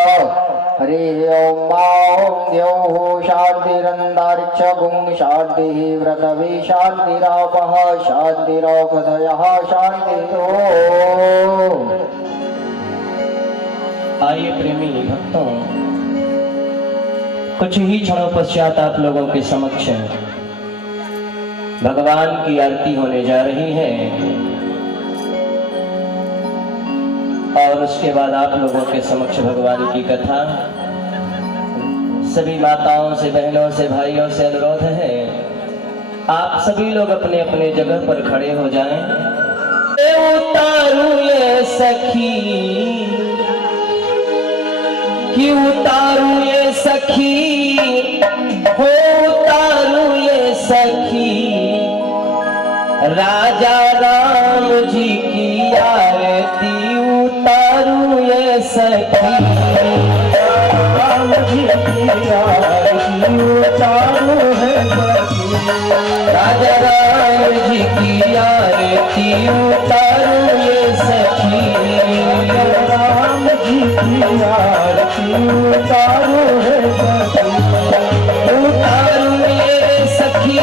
हरि ओम मां द्यौः शान्तिरन्तरिक्षगुं शान्तिः व्रतवे शान्तिरापः शान्तिरौषधयः शान्तिरोम। आइए प्रेमी भक्तों, कुछ ही क्षणों पश्चात आप लोगों के समक्ष भगवान की आरती होने जा रही है और उसके बाद आप लोगों के समक्ष भगवान की कथा। सभी माताओं से, बहनों से, भाइयों से अनुरोध है, आप सभी लोग अपने अपने जगह पर खड़े हो जाएं। उतारू ये सखी कि उतारू ये सखी हो, उतारू ये सखी राजा राम जी की आरती। उतारू ये सखी राम जी की आरती। उतारू है सखी राजा राम जी की आरती। उतारू ये सखी राम जी की आरती। उतारू है सखी। उतारू ये सखी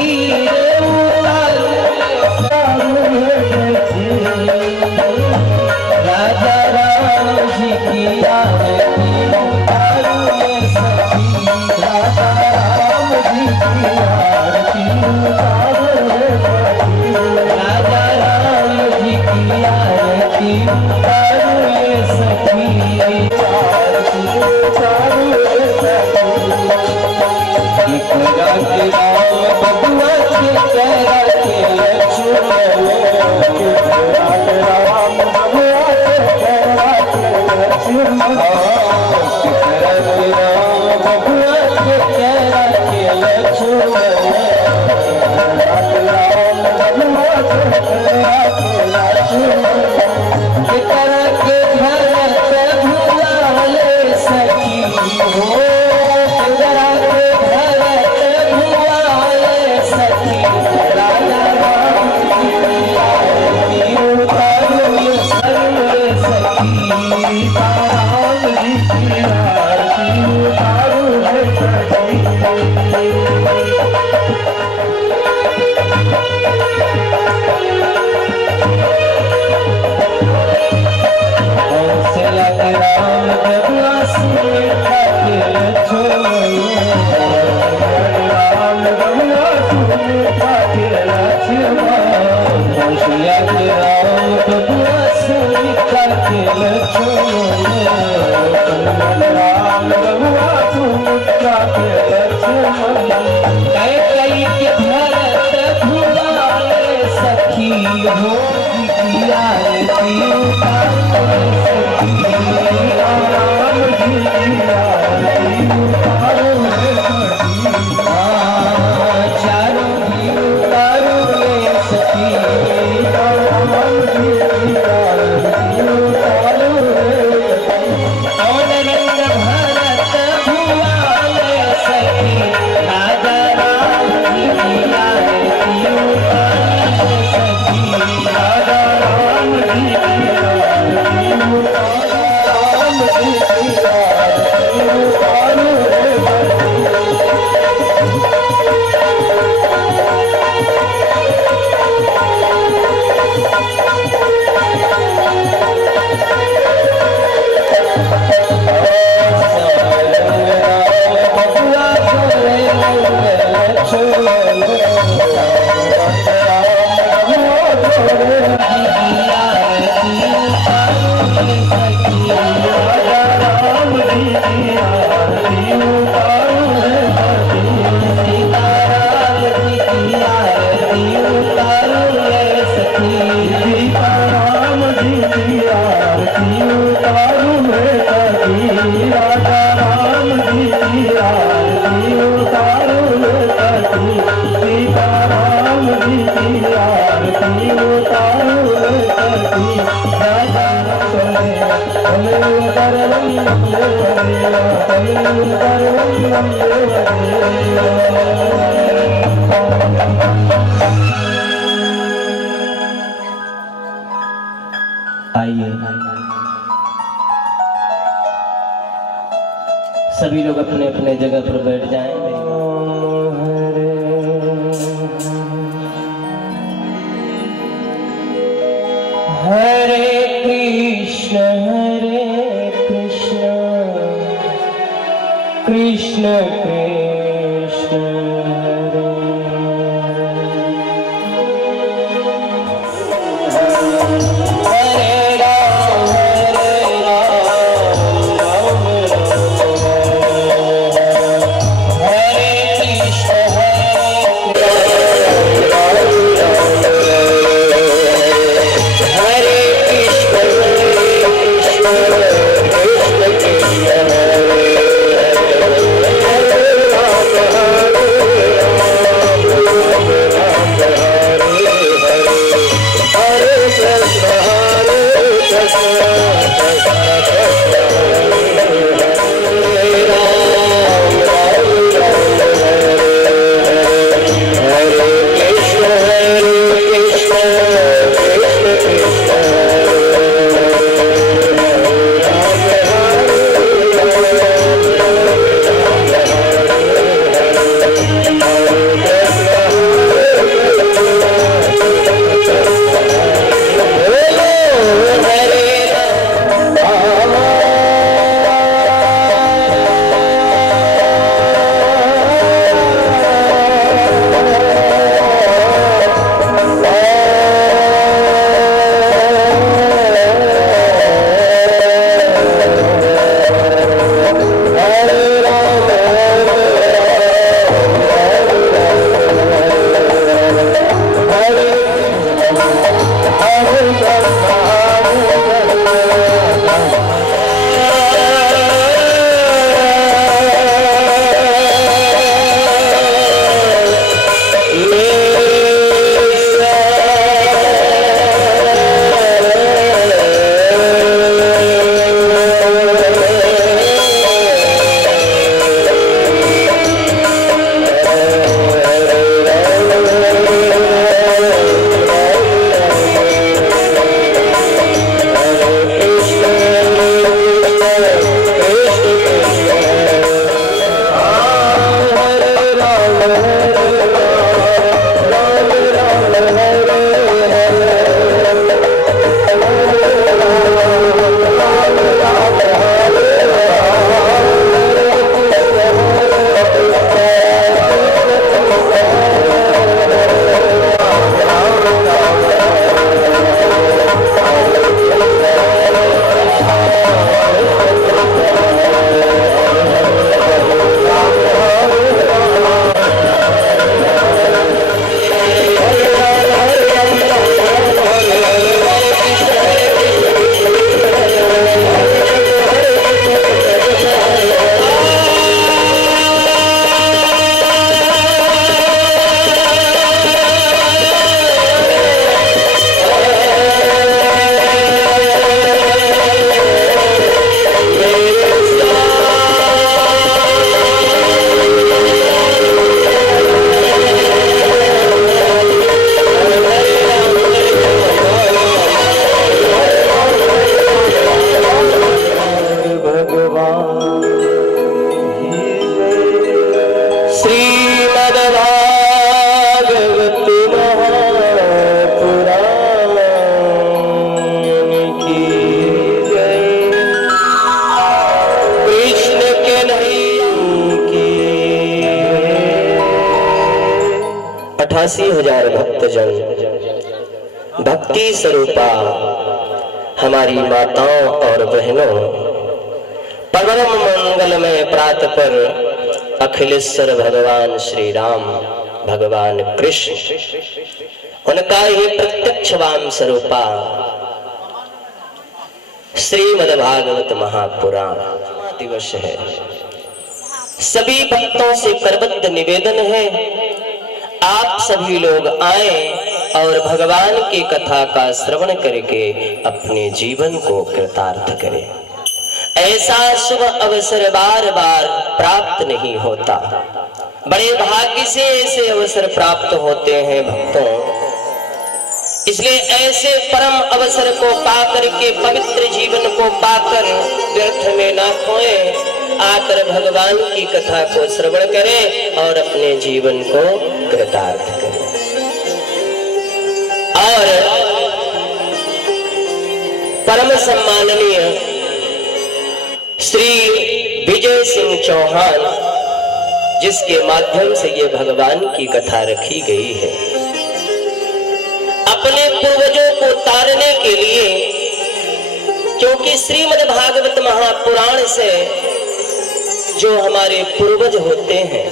राजा राम जी की आरती। उतारू ये सखी राजा राम जी की आरती। उतारू ये सखी राजा राम जी की आरती। उतारू ये सखी आरती। उतारू ये सखी। के राम बबुआ के करा के लक्ष्मण राम बबुआ के करा के लक्ष्मण। राम बबुआ के करा के लक्ष्मण। राम बबुआ के करा के लक्ष्मण। के करा के भरत भुलाले सखी हो। करा के भरत भुलाले सखी राजा राम जी की आरती। उतारू ये सखी राम जी की आरती। उतारू ये सखी। राम बबुआ से खाके लक्ष्मण। राम बबुआ से खाके लक्ष्मण। राम बबुआ से खाके लक्ष्मण। राम बबुआ से खाके लक्ष्मण। कई के भरत भुलाले सखी हो की आरती। उतारू सखी राम जी की आरती। उतारू है सखी चारों भी उतारू ये सखी राम जी की आरती। उतारू है और रंग भरत भुलाले सखी राजा राम जी की आरती। उतारू सखी राजा राम जी की आरती। उतारू राम जी की आरती। उतारू है बबुआ छोरे लक्ष्मण। राम जी की आरती। उतारू है सखी सीताराम जी की आरती। उतारू है सखी सीताराम जी की आरती। उतारू है सखी राजा राम जी की आरती। उतारू है सखी सीताराम जी की आरती। उतारू है सखी राजा आइए सभी लोग अपने अपने जगह पर बैठ जाएं। हरे कृष्ण कृष्ण कृष्ण भक्तजन भक्ति स्वरूपा हमारी माताओं और बहनों, परम मंगलमय प्रात पर अखिलेश्वर भगवान श्री राम, भगवान कृष्ण, उनका ही प्रत्यक्ष वाम स्वरूपा श्रीमद् भागवत महापुराण दिवस है। सभी भक्तों से करबद्ध निवेदन है, आप सभी लोग आए और भगवान की कथा का श्रवण करके अपने जीवन को कृतार्थ करें। ऐसा शुभ अवसर बार बार प्राप्त नहीं होता, बड़े भाग्य से ऐसे अवसर प्राप्त होते हैं भक्तों। इसलिए ऐसे परम अवसर को पाकर के, पवित्र जीवन को पाकर व्यर्थ में ना खोएं। आकर भगवान की कथा को श्रवण करें और अपने जीवन को कृतार्थ करें। और परम सम्माननीय श्री विजय सिंह चौहान, जिसके माध्यम से ये भगवान की कथा रखी गई है, अपने पूर्वजों को तारने के लिए, क्योंकि श्रीमद् भागवत महापुराण से जो हमारे पूर्वज होते हैं,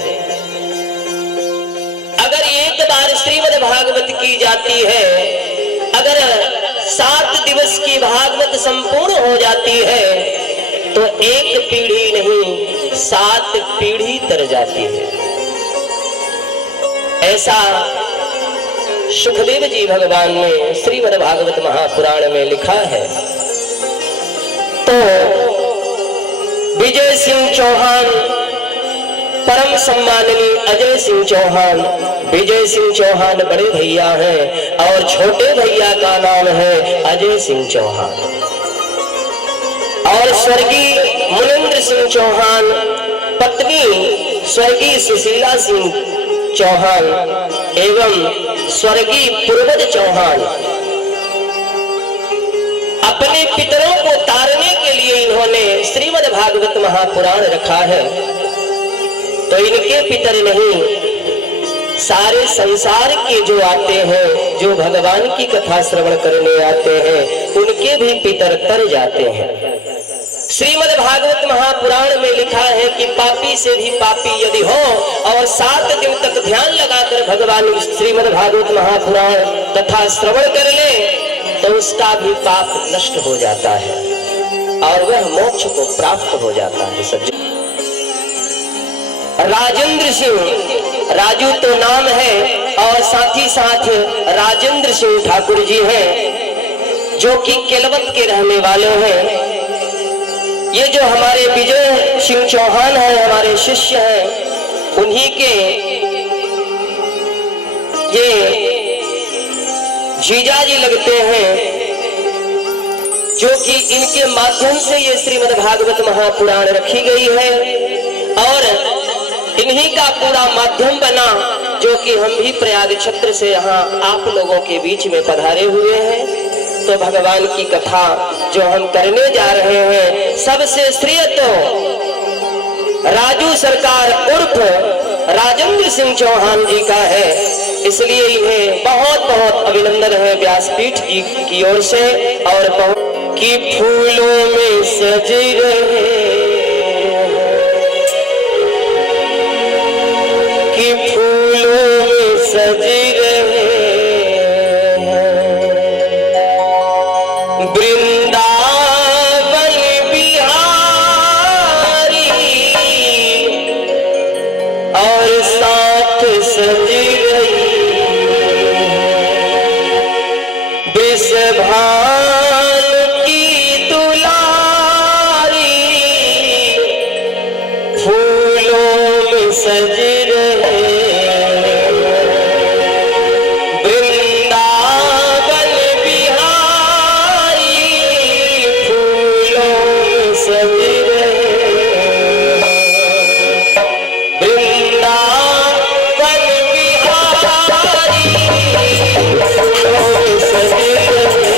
अगर एक बार श्रीमद् भागवत की जाती है, अगर 7 दिवस की भागवत संपूर्ण हो जाती है, तो एक पीढ़ी नहीं 7 पीढ़ी तर जाती है। ऐसा सुखदेव जी भगवान ने श्रीमद् भागवत महापुराण में लिखा है। तो विजय सिंह चौहान, परम सम्माननीय अजय सिंह चौहान, विजय सिंह चौहान बड़े भैया हैं और छोटे भैया का नाम है अजय सिंह चौहान। और स्वर्गीय मुनिंद्र सिंह चौहान, पत्नी स्वर्गीय सुशीला सिंह चौहान एवं स्वर्गीय पूर्वज चौहान, अपने पितरों को तारने के लिए इन्होंने श्रीमद् भागवत महापुराण रखा है। तो इनके पितर नहीं, सारे संसार के जो आते हैं, जो भगवान की कथा श्रवण करने आते हैं, उनके भी पितर तर जाते हैं। श्रीमद् भागवत महापुराण में लिखा है कि पापी से भी पापी यदि हो और 7 दिन तक ध्यान लगाकर भगवान श्रीमद् भागवत महापुराण कथा श्रवण कर ले, तो उसका भी पाप नष्ट हो जाता है और वह मोक्ष को प्राप्त हो जाता है। सज्जन, राजेंद्र सिंह, राजू तो नाम है और साथ ही साथ राजेंद्र सिंह ठाकुर जी हैं, जो कि केलवत के रहने वाले हैं। ये जो हमारे विजय सिंह चौहान हैं, हमारे शिष्य हैं, उन्हीं के ये जीजा जी लगते हैं, जो कि इनके माध्यम से ये श्रीमद् भागवत महापुराण रखी गई है और इन्हीं का पूरा माध्यम बना, जो कि हम भी प्रयाग क्षेत्र से यहाँ आप लोगों के बीच में पधारे हुए हैं। तो भगवान की कथा जो हम करने जा रहे हैं, सबसे श्रेय तो राजू सरकार उर्फ राजेंद्र सिंह चौहान जी का है, इसलिए इन्हें बहुत बहुत अभिनंदन है व्यासपीठ जी की ओर से। और कि फूलों में सज रहे, कि फूलों में सज रहे वृंदावन बिहारी और साथ सज रही वृषभान की दुलारी, फूलों में सज रहे वृंदावन बिहारी, फूलों में सज रहे वृंदावन बिहारी, फूलों में सज रहे।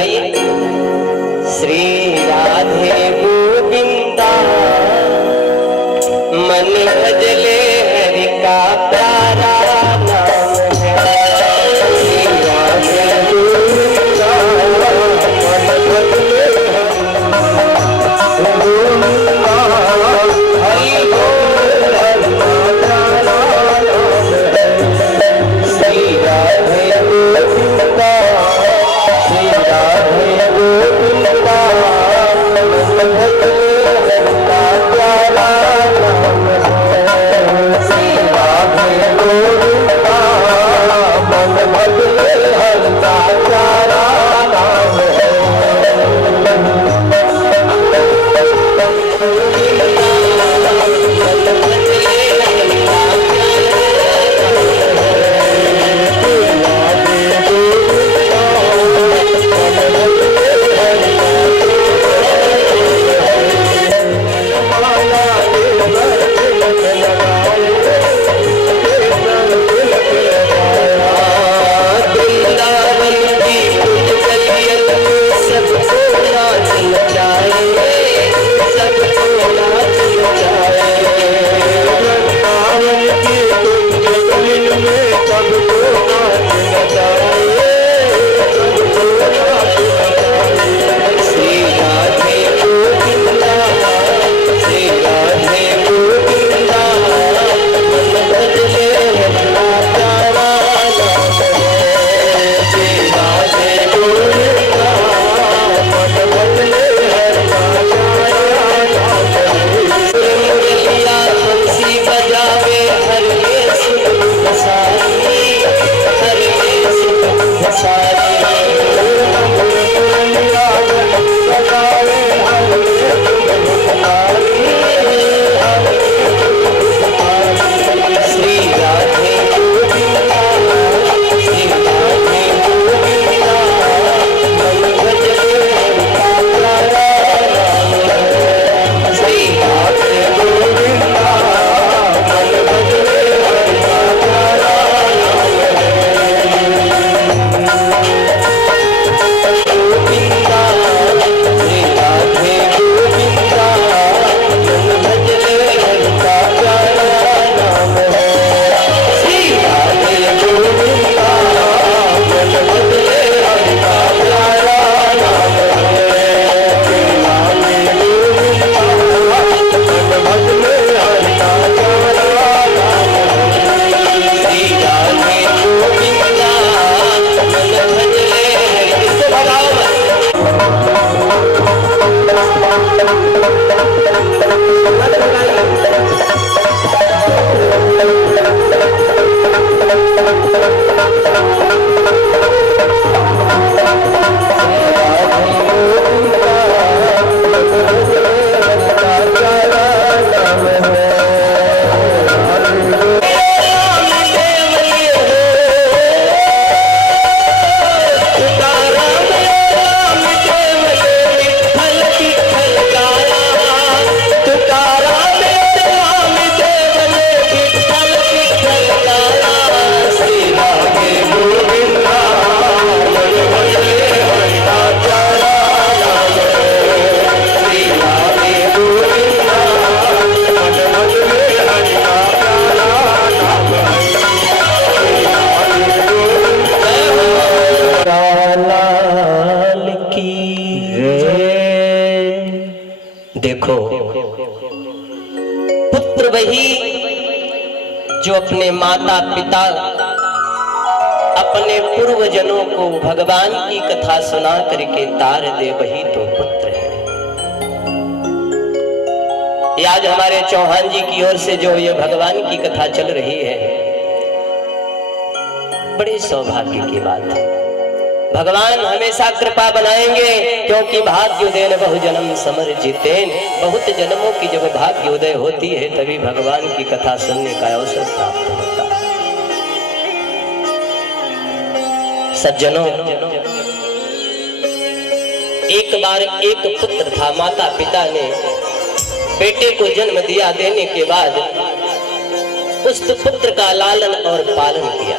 आइए। श्री राधे गोविंदा मन भजले हरि का प्यारा नाम है। श्री राधे गोविंदा मन भजले हरि देखो, पुत्र वही जो अपने माता पिता अपने पूर्वजनों को भगवान की कथा सुना करके तार दे, वही तो पुत्र है। आज हमारे चौहान जी की ओर से जो ये भगवान की कथा चल रही है, बड़े सौभाग्य की बात है। भगवान हमेशा कृपा बनाएंगे, क्योंकि भाग्य उदय बहु जन्म समर जीतेन। बहुत जन्मों की जब भाग्य उदय होती है, तभी भगवान की कथा सुनने का अवसर प्राप्त होता है। सज्जनों, एक बार एक पुत्र था। माता पिता ने बेटे को जन्म दिया। देने के बाद उस पुत्र का लालन और पालन किया।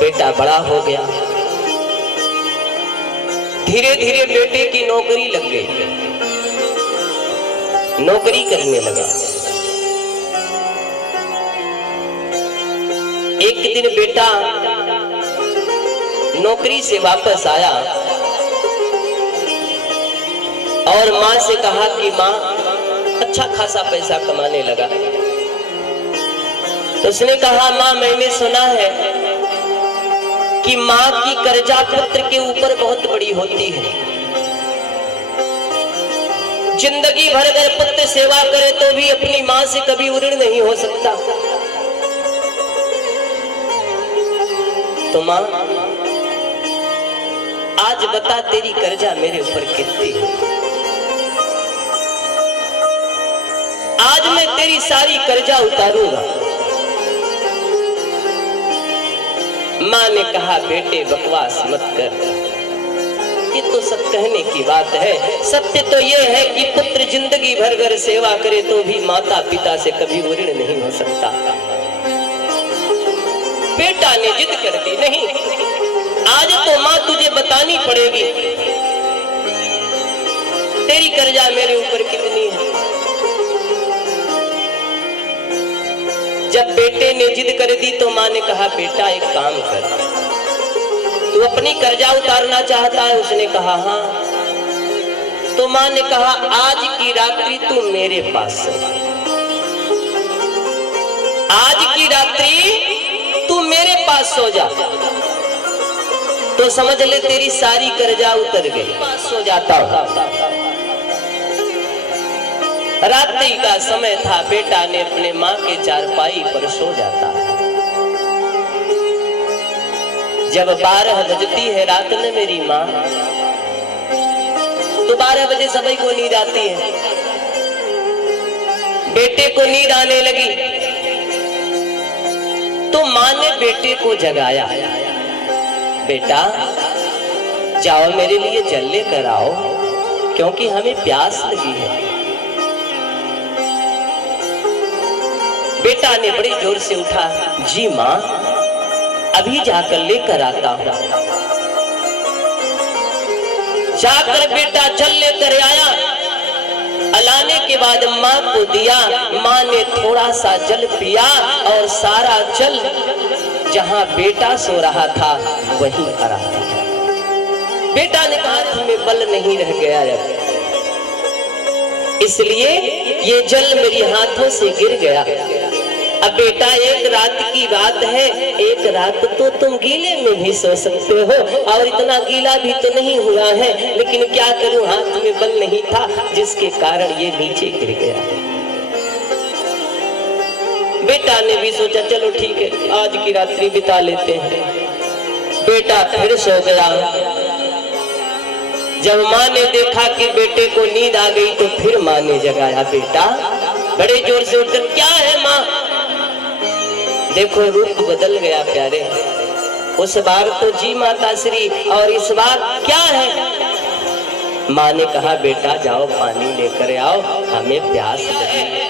बेटा बड़ा हो गया, धीरे धीरे बेटे की नौकरी लग गई, नौकरी करने लगा। एक दिन बेटा नौकरी से वापस आया और माँ से कहा कि माँ अच्छा खासा पैसा कमाने लगा। तो उसने कहा माँ मैंने सुना है कि माँ की कर्जा पुत्र के ऊपर बहुत बड़ी होती है। जिंदगी भर अगर पुत्र सेवा करे तो भी अपनी माँ से कभी ऋण नहीं हो सकता। तो माँ आज बता तेरी कर्जा मेरे ऊपर कितनी है? आज मैं तेरी सारी कर्जा उतारूंगा। माँ ने कहा बेटे बकवास मत कर, ये तो सब कहने की बात है। सत्य तो ये है कि पुत्र जिंदगी भर अगर सेवा करे तो भी माता पिता से कभी ऋण नहीं हो सकता। बेटा ने जिद कर दी, नहीं आज तो माँ तुझे बतानी पड़ेगी तेरी कर्जा मेरे ऊपर कितनी है। जब बेटे ने जिद कर दी तो माँ ने कहा बेटा एक काम कर, तू अपनी कर्जा उतारना चाहता है? उसने कहा हाँ। तो माँ ने कहा आज की रात्रि तू मेरे पास सो, आज की रात्रि तू मेरे पास सो जा, तो समझ ले तेरी सारी कर्जा उतर गई। पास सो जाता रात्रि का समय था, बेटा ने अपने माँ के चारपाई पर सो जाता। जब 12 बजती है रात में मेरी माँ, तो 12 बजे सभी को नींद आती है। बेटे को नींद आने लगी तो माँ ने बेटे को जगाया, बेटा जाओ मेरे लिए जल लेकर आओ क्योंकि हमें प्यास लगी है। बेटा ने बड़ी जोर से उठा, जी माँ अभी जाकर लेकर आता हूं। जाकर बेटा जल लेकर आया, लाने के बाद माँ को दिया। माँ ने थोड़ा सा जल पिया और सारा जल जहां बेटा सो रहा था वहीं करा दिया। बेटा ने कहा तुम्हें बल नहीं रह गया अब, इसलिए ये जल मेरे हाथों से गिर गया। अब बेटा एक रात की बात है, एक रात तो तुम गीले में भी सो सकते हो और इतना गीला भी तो नहीं हुआ है, लेकिन क्या करूं हाथ में बल नहीं था जिसके कारण ये नीचे गिर गया। बेटा ने भी सोचा चलो ठीक है आज की रात्रि बिता लेते हैं। बेटा फिर सो गया। जब माँ ने देखा कि बेटे को नींद आ गई तो फिर माँ ने जगाया। बेटा बड़े जोर से उठकर, क्या है माँ? देखो रूप बदल गया प्यारे, उस बार तो जी माता श्री और इस बार क्या है? माँ ने कहा बेटा जाओ पानी लेकर आओ, हमें प्यास लगी है,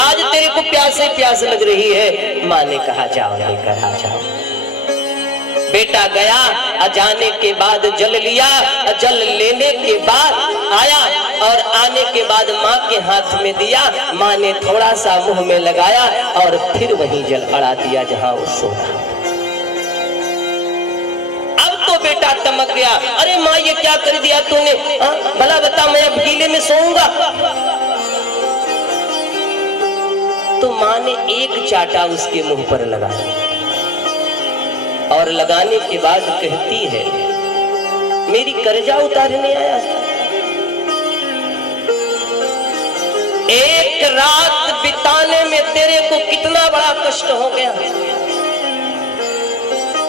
आज तेरे को प्यास लग रही है। माँ ने कहा जाओ लेकर आ जाओ। बेटा गया, जाने के बाद जल लिया, जल लेने के बाद आया और आने के बाद माँ के हाथ में दिया। माँ ने थोड़ा सा मुंह में लगाया और फिर वहीं जल अड़ा दिया जहां वो सो। अब तो बेटा चमक गया, अरे माँ ये क्या कर दिया तूने? भला बता मैं अब गीले में सोऊंगा? तो माँ ने एक चाटा उसके मुंह पर लगाया और लगाने के बाद कहती है मेरी कर्जा उतारने आया? एक रात बिताने में तेरे को कितना बड़ा कष्ट हो गया,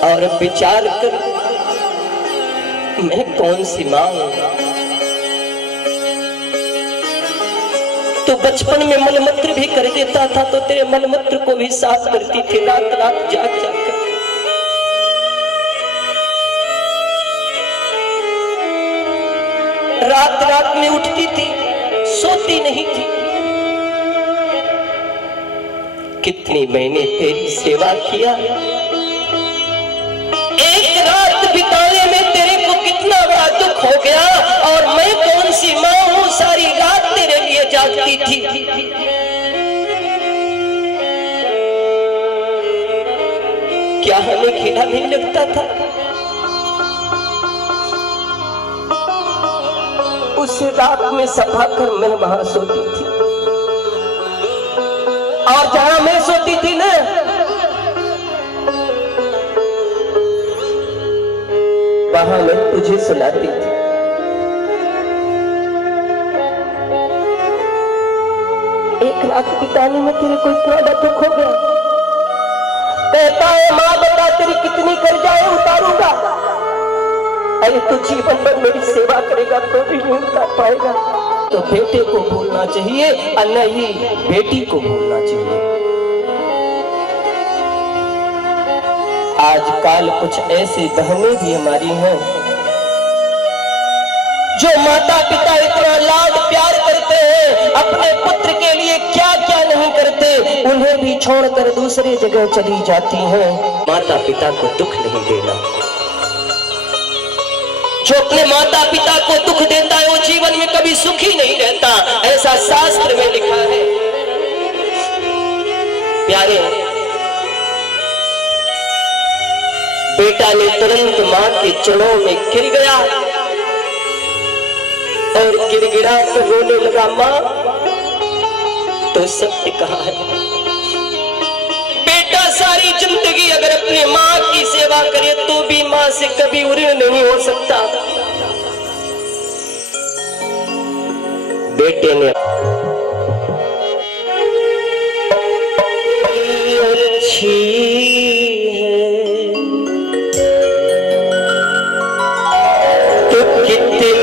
और विचार कर मैं कौन सी मां हूं? तो बचपन में मलमूत्र भी कर देता था तो तेरे मलमूत्र को भी साफ करती थी रात रात जाग जाग कर। रात रात में उठती थी, सोती नहीं थी। कितनी मैंने तेरी सेवा किया, एक रात बिताने में तेरे को कितना बड़ा हमें खिला नहीं लगता था। उस रात में सफा कर मैं वहां सोती थी, और जहां मैं सोती थी ना, वहां मैं तुझे सुलाती थी। एक रात बिताने में तेरे को इतना दुख हो गया, कहता है माँ बता तेरी कितनी कर्जाएं उतारूंगा। अरे तू जीवन भर मेरी सेवा करेगा तो भी नहीं उतार पाएगा। तो बेटे को भूलना चाहिए और नहीं बेटी को भूलना चाहिए। आजकल कुछ ऐसी बहनें भी हमारी हैं जो माता पिता इतना लाड प्यार करते हैं, अपने पुत्र के लिए क्या क्या नहीं करते, उन्हें भी छोड़कर दूसरे जगह चली जाती हैं। माता पिता को दुख नहीं देना। जो अपने माता पिता को दुख देता है वो जीवन में कभी सुखी नहीं रहता, ऐसा शास्त्र में लिखा है। प्यारे, बेटा ने तुरंत मां के चरणों में गिर गया और गिड़गिड़ा कर रोने लगा। मां तो सत्य कहा है, बेटा सारी जिंदगी अगर अपनी मां की सेवा करे तो भी मां से कभी ऋण नहीं हो सकता। बेटे ने अच्छी है तो कितनी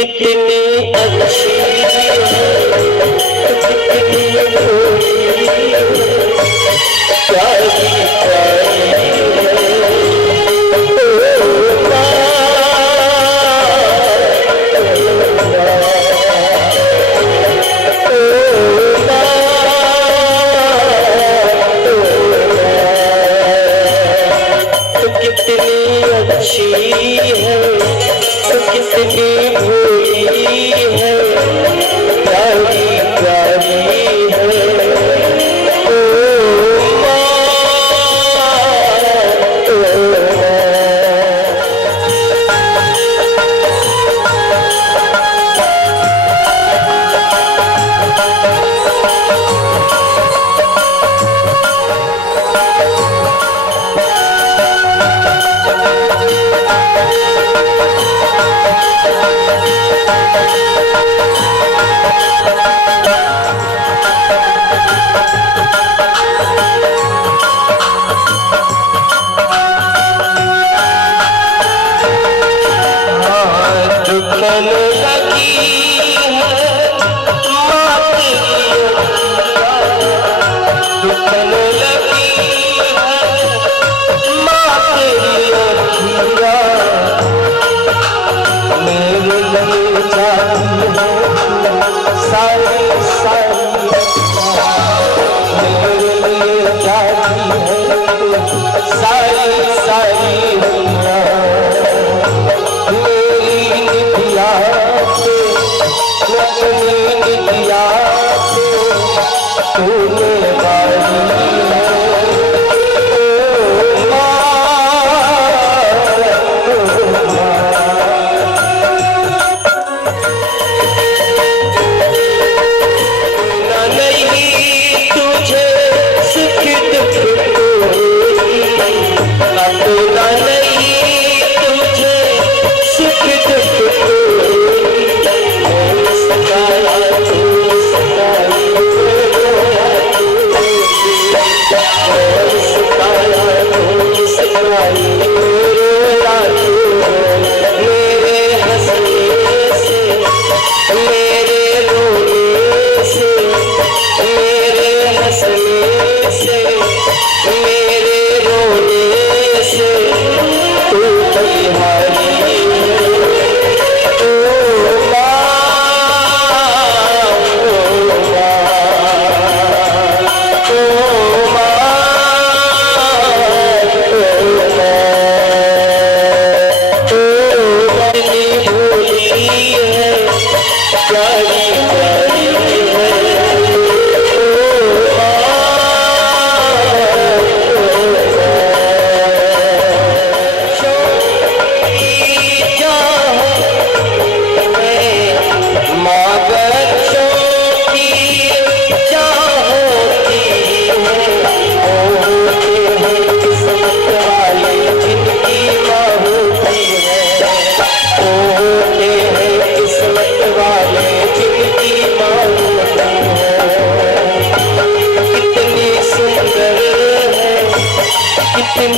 कितनी अच्छी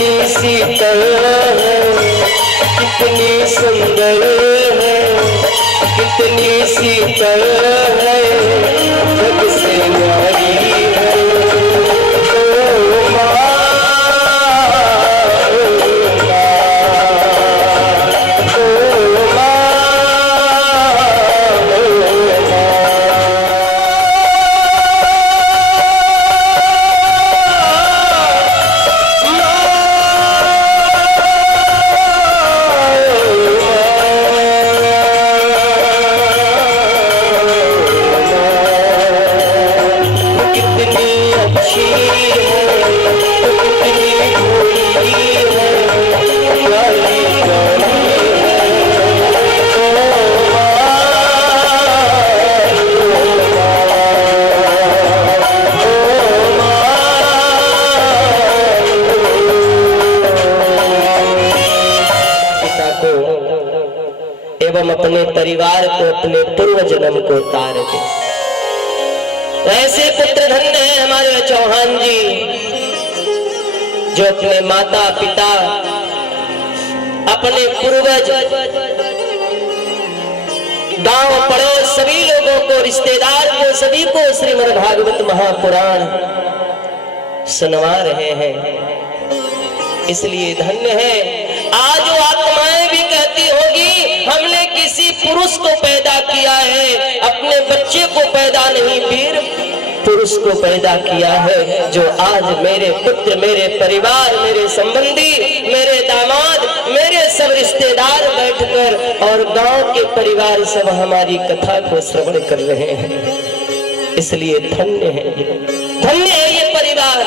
कितनी शीतल है, कितनी सुंदर है, कितनी शीतल है, जग से न्यारी है। ओ माँ, अपने परिवार को, अपने पूर्व जन्म को तार दे। ऐसे पुत्र धन्य है हमारे चौहान जी, जो अपने माता पिता, अपने पूर्वज, गांव पड़ोस सभी लोगों को, रिश्तेदार को, सभी को श्रीमद् भागवत महापुराण सुनवा रहे हैं। इसलिए धन्य है। आज वो आत्माएं भी कहती होगी, हमने किसी पुरुष को पैदा किया है, अपने बच्चे को पैदा नहीं, वीर पुरुष को पैदा किया है, जो आज मेरे पुत्र, मेरे परिवार, मेरे संबंधी, मेरे दामाद, मेरे सब रिश्तेदार बैठकर और गांव के परिवार सब हमारी कथा को श्रवण कर रहे हैं। इसलिए धन्य है, धन्य है ये परिवार,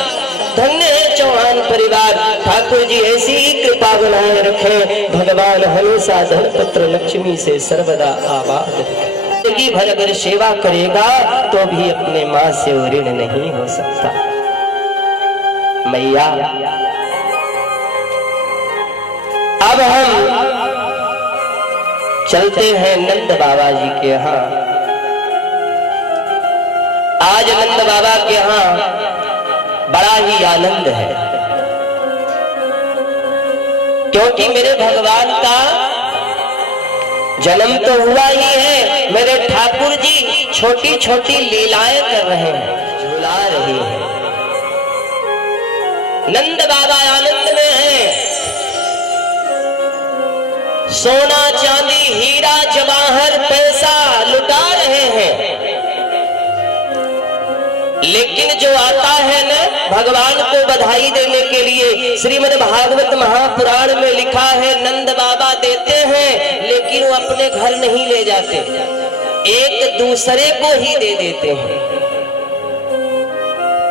धन्य है चौहान परिवार। ठाकुर जी ऐसी ही कृपा बनाए रखें। भगवान हमेशा धनपत्र लक्ष्मी से सर्वदा आबाद रखें। जिंदगी भर अगर सेवा करेगा तो भी अपने माँ से ऋण नहीं हो सकता। मैया, अब हम चलते हैं नंद बाबा जी के यहाँ। आज नंद बाबा के यहाँ बड़ा ही आनंद है, क्योंकि मेरे भगवान का जन्म तो हुआ ही है। मेरे ठाकुर जी छोटी छोटी लीलाएं कर रहे हैं, झुला रही हैं। नंद बाबा आनंद में हैं। सोना चांदी हीरा जवाहर पैसा लुटा रहे हैं, लेकिन जो आता है न भगवान को बधाई देने के लिए, श्रीमद् भागवत महापुराण में लिखा है, नंद बाबा देते हैं लेकिन वो अपने घर नहीं ले जाते, एक दूसरे को ही दे देते हैं।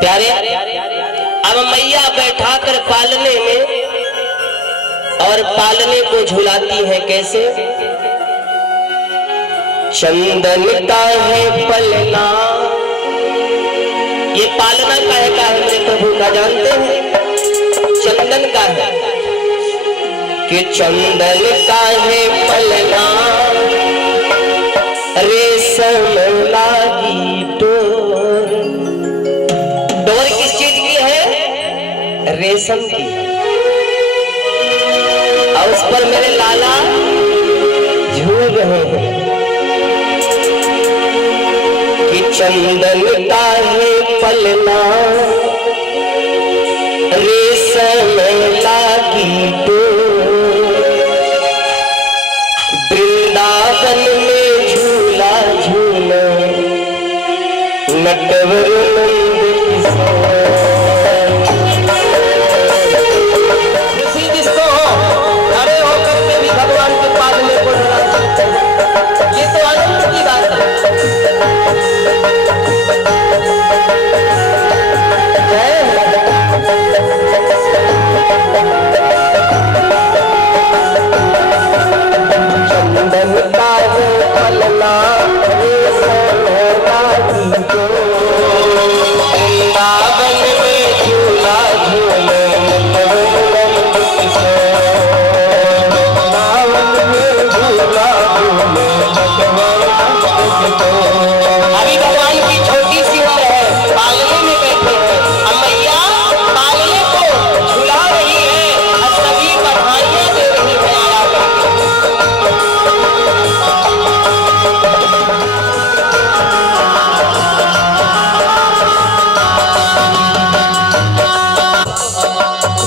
प्यारे, अब मैया बैठा कर पालने में और पालने को झुलाती है कैसे? चंदन का है पलना, ये पालना का है मेरे प्रभु का जानते हैं? चंदन का है कि चंदन का है पलना, रेशम लागी डोर। डोर किस चीज की है? रेशम की। और उस पर मेरे लाला झूल रहे हैं कि चंदन का है पलना, रेशम लागी डोर। वृंदावन में झूला झूला नटवर नंद किसी जिसको खड़े होकर के भी भगवान के पालने को झुलाते हैं। ये तो आनंद की बात है। जय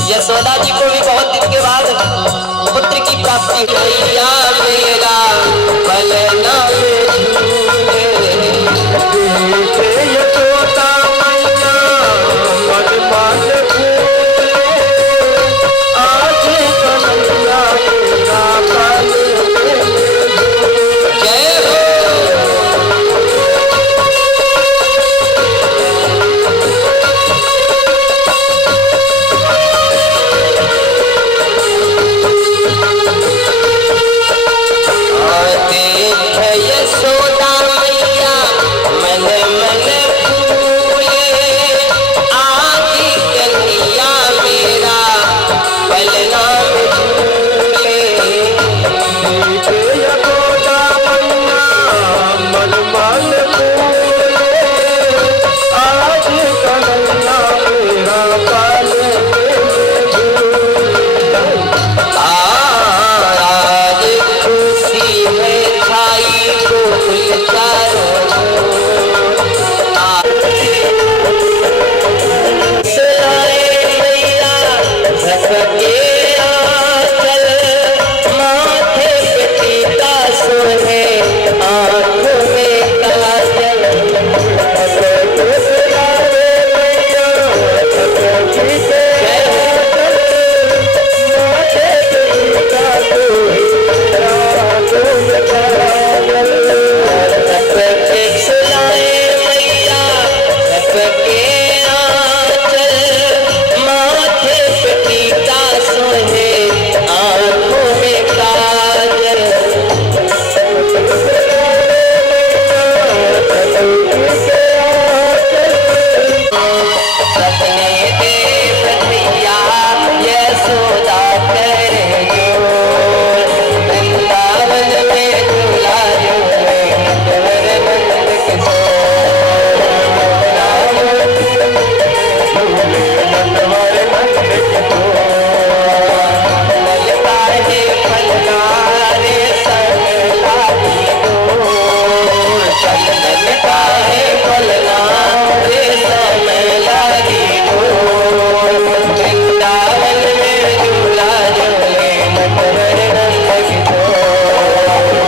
यशोदा जी को भी बहुत दिन के बाद पुत्र की प्राप्ति मैया मेरा पलना में झूले यशोदा मैया मन मान आज कन्हैया मेरा पलना जय हो। यशोदा मैया मन मन फूले आदि कन्हैया मेरा पलना में झूले यशोदा मैया मन मन फूले आदि कन्हैया मेरा पलना में झूले। आज खुशी में छाई गोकुल चारों सुनाए मैया झपके आंचल माथे पे टीका सोहे आंखों में काजल सुनाए मैया झपके जय माथे पे टीका सोहे आंखों में काजल झपके सुनाए मैया झपके आंचल माथे पे टीका सोहे आंखों में काजल सपने देव भैया यशोदा करे जोर वृंदावन में झूला झूले नटवर नंद किशोर राम झूले नटवर नंद किशोर ललता है फलकारे संग लागी डोर ललता है फलकारे संग लागी डोर वृंदावन में झूला झूले नटवर नंद किशोर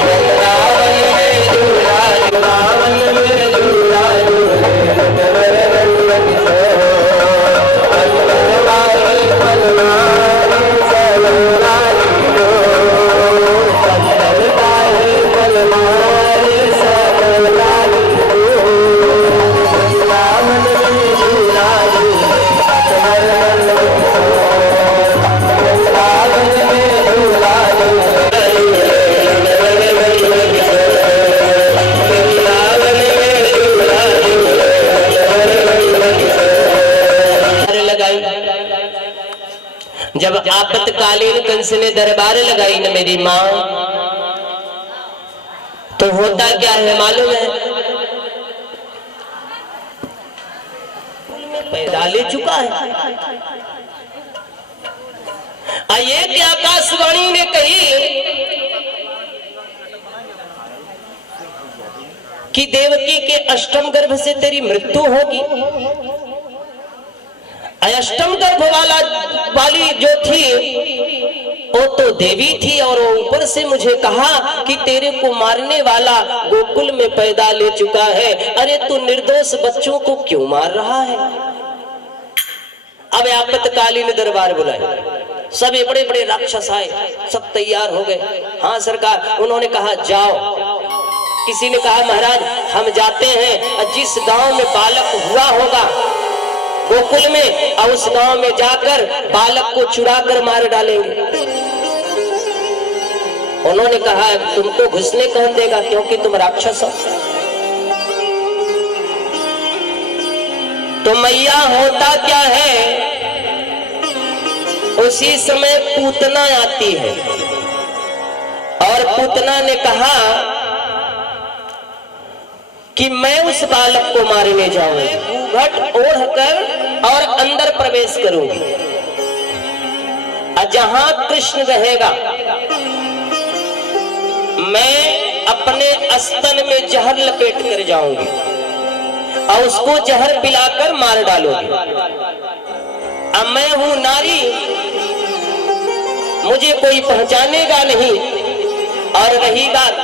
वृंदावन में झूला वृंदावन में झूला झूले नटवर नंद किशोर फलकारे संग लागी डोर ललता है फलकारे संग लागी डोर वृंदावन में झूला झूले नटवर नंद किशोर वृंदावन में झूला झूले नटवर नंद किशोर वृंदावन में झूला झूले नटवर नंद किशोर लगाई। जब आपतकालीन कंस ने दरबार लगाई न मेरी माँ, तो होता क्या है मालूम है? पैदा ले चुका है। ये कि आकाशवाणी ने कही कि देवकी के अष्टम गर्भ से तेरी मृत्यु होगी। अष्टम गर्भ वाली जो थी वो तो देवी थी, और वो ऊपर से मुझे कहा कि तेरे को मारने वाला गोकुल में पैदा ले चुका है। अरे तू निर्दोष बच्चों को क्यों मार रहा है? अब आपतकालीन दरबार बुलाए, सब बड़े बड़े राक्षस आए, सब तैयार हो गए। हाँ सरकार, उन्होंने कहा जाओ। किसी ने कहा महाराज हम जाते हैं, और जिस गांव में बालक हुआ होगा गोकुल में, और उस गांव में जाकर बालक को चुरा कर मार डालेंगे। उन्होंने कहा तुमको घुसने कौन देगा, क्योंकि तुम राक्षस हो। तो मैया होता क्या है, उसी समय पूतना आती है, और पूतना ने कहा कि मैं उस बालक को मारने जाऊंगी, घट ओढ़कर और अंदर प्रवेश करूंगी, और जहां कृष्ण रहेगा मैं अपने स्तन में जहर लपेट कर जाऊंगी और उसको जहर पिलाकर मार डालूंगी। अब मैं हूं नारी, मुझे कोई पहचानेगा नहीं। और रही बात,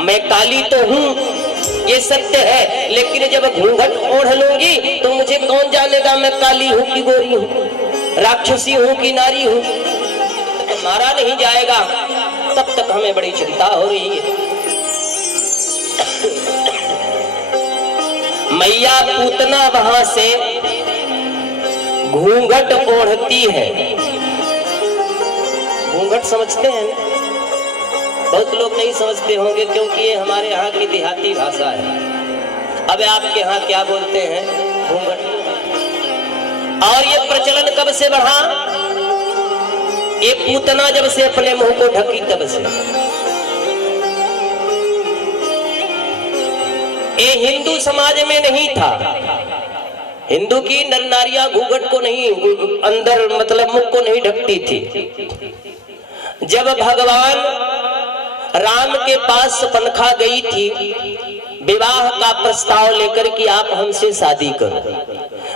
मैं काली तो हूं, ये सत्य है, लेकिन जब घूंघट ओढ़ लूंगी तो मुझे कौन जानेगा मैं काली हूं कि गोरी हूं, राक्षसी हूं कि नारी हूं। तो मारा नहीं जाएगा, तब तक हमें बड़ी चिंता हो रही है। मैया पूतना वहां से घूंघट ओढ़ती है। घूंघट समझते हैं? बहुत लोग नहीं समझते होंगे, क्योंकि ये हमारे यहाँ की देहाती भाषा है। अब आपके यहाँ क्या बोलते हैं? घूंघट। और ये प्रचलन कब से बढ़ा? ये पूतना जब से अपने मुंह को ढकी तब से। ये हिंदू समाज में नहीं था। हिंदू की नर नारियां घूंघट को नहीं, अंदर मतलब मुख को नहीं ढकती थी। जब भगवान राम के पास शूर्पणखा गई थी विवाह का प्रस्ताव लेकर कि आप हमसे शादी करो,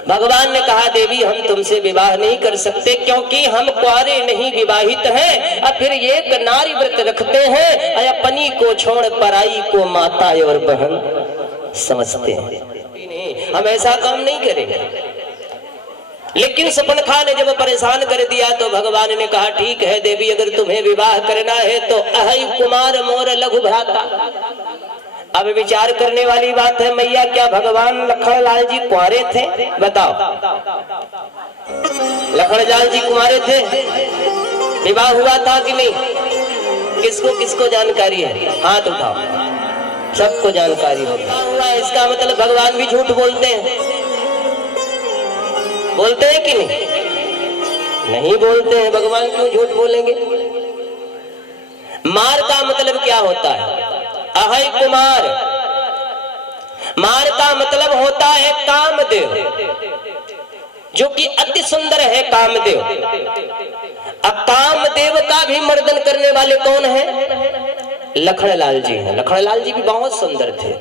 भगवान ने कहा देवी हम तुमसे विवाह नहीं कर सकते, क्योंकि हम कुंवारे नहीं विवाहित हैं। अब फिर एक नारी व्रत रखते हैं, अपनी को छोड़ पराई को माता और बहन समझते हैं। हम ऐसा काम नहीं करेंगे। लेकिन शूर्पणखा ने जब परेशान कर दिया तो भगवान ने कहा ठीक है देवी, अगर तुम्हें विवाह करना है तो अहै कुमार मोर लघु भ्राता। अब विचार करने वाली बात है, मैया क्या भगवान लखनलाल जी कुंवारे थे? बताओ, लखनलाल जी कुंवारे थे? विवाह हुआ था कि नहीं? किसको किसको जानकारी है? हाथ उठाओ, सबको जानकारी होगा। इसका मतलब भगवान भी झूठ बोलते हैं? बोलते हैं कि नहीं? नहीं बोलते हैं। भगवान क्यों झूठ बोलेंगे? मार का मतलब क्या होता है? अहै कुमार। मार का मतलब होता है कामदेव, जो कि अति सुंदर है कामदेव। अब कामदेव का भी मर्दन करने वाले कौन है? लखनलाल जी हैं। लखनलाल जी भी बहुत सुंदर थे,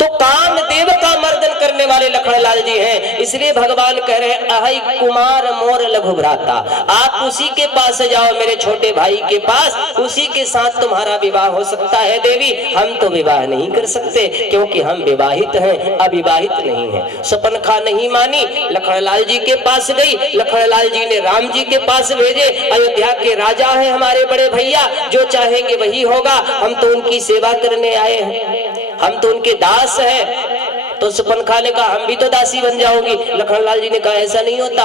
तो कामदेव का मर्दन करने वाले लखनलाल जी हैं। इसलिए भगवान कह रहे हैं अहै कुमार मोर लघु भ्राता, आप उसी के पास जाओ, मेरे छोटे भाई के पास, उसी के साथ तुम्हारा विवाह हो सकता है देवी। हम तो विवाह नहीं कर सकते, क्योंकि हम विवाहित हैं, अविवाहित नहीं हैं। शूर्पणखा नहीं मानी, लखनलाल जी के पास गई। लखनलाल जी ने राम जी के पास भेजे। अयोध्या के राजा हैं हमारे बड़े भैया, जो चाहेंगे वही होगा, हम तो उनकी सेवा करने आए हैं, हम तो उनके दास हैं। तो शूर्पणखा ने कहा हम भी तो दासी बन जाओगी। लखनलाल जी ने कहा ऐसा नहीं होता,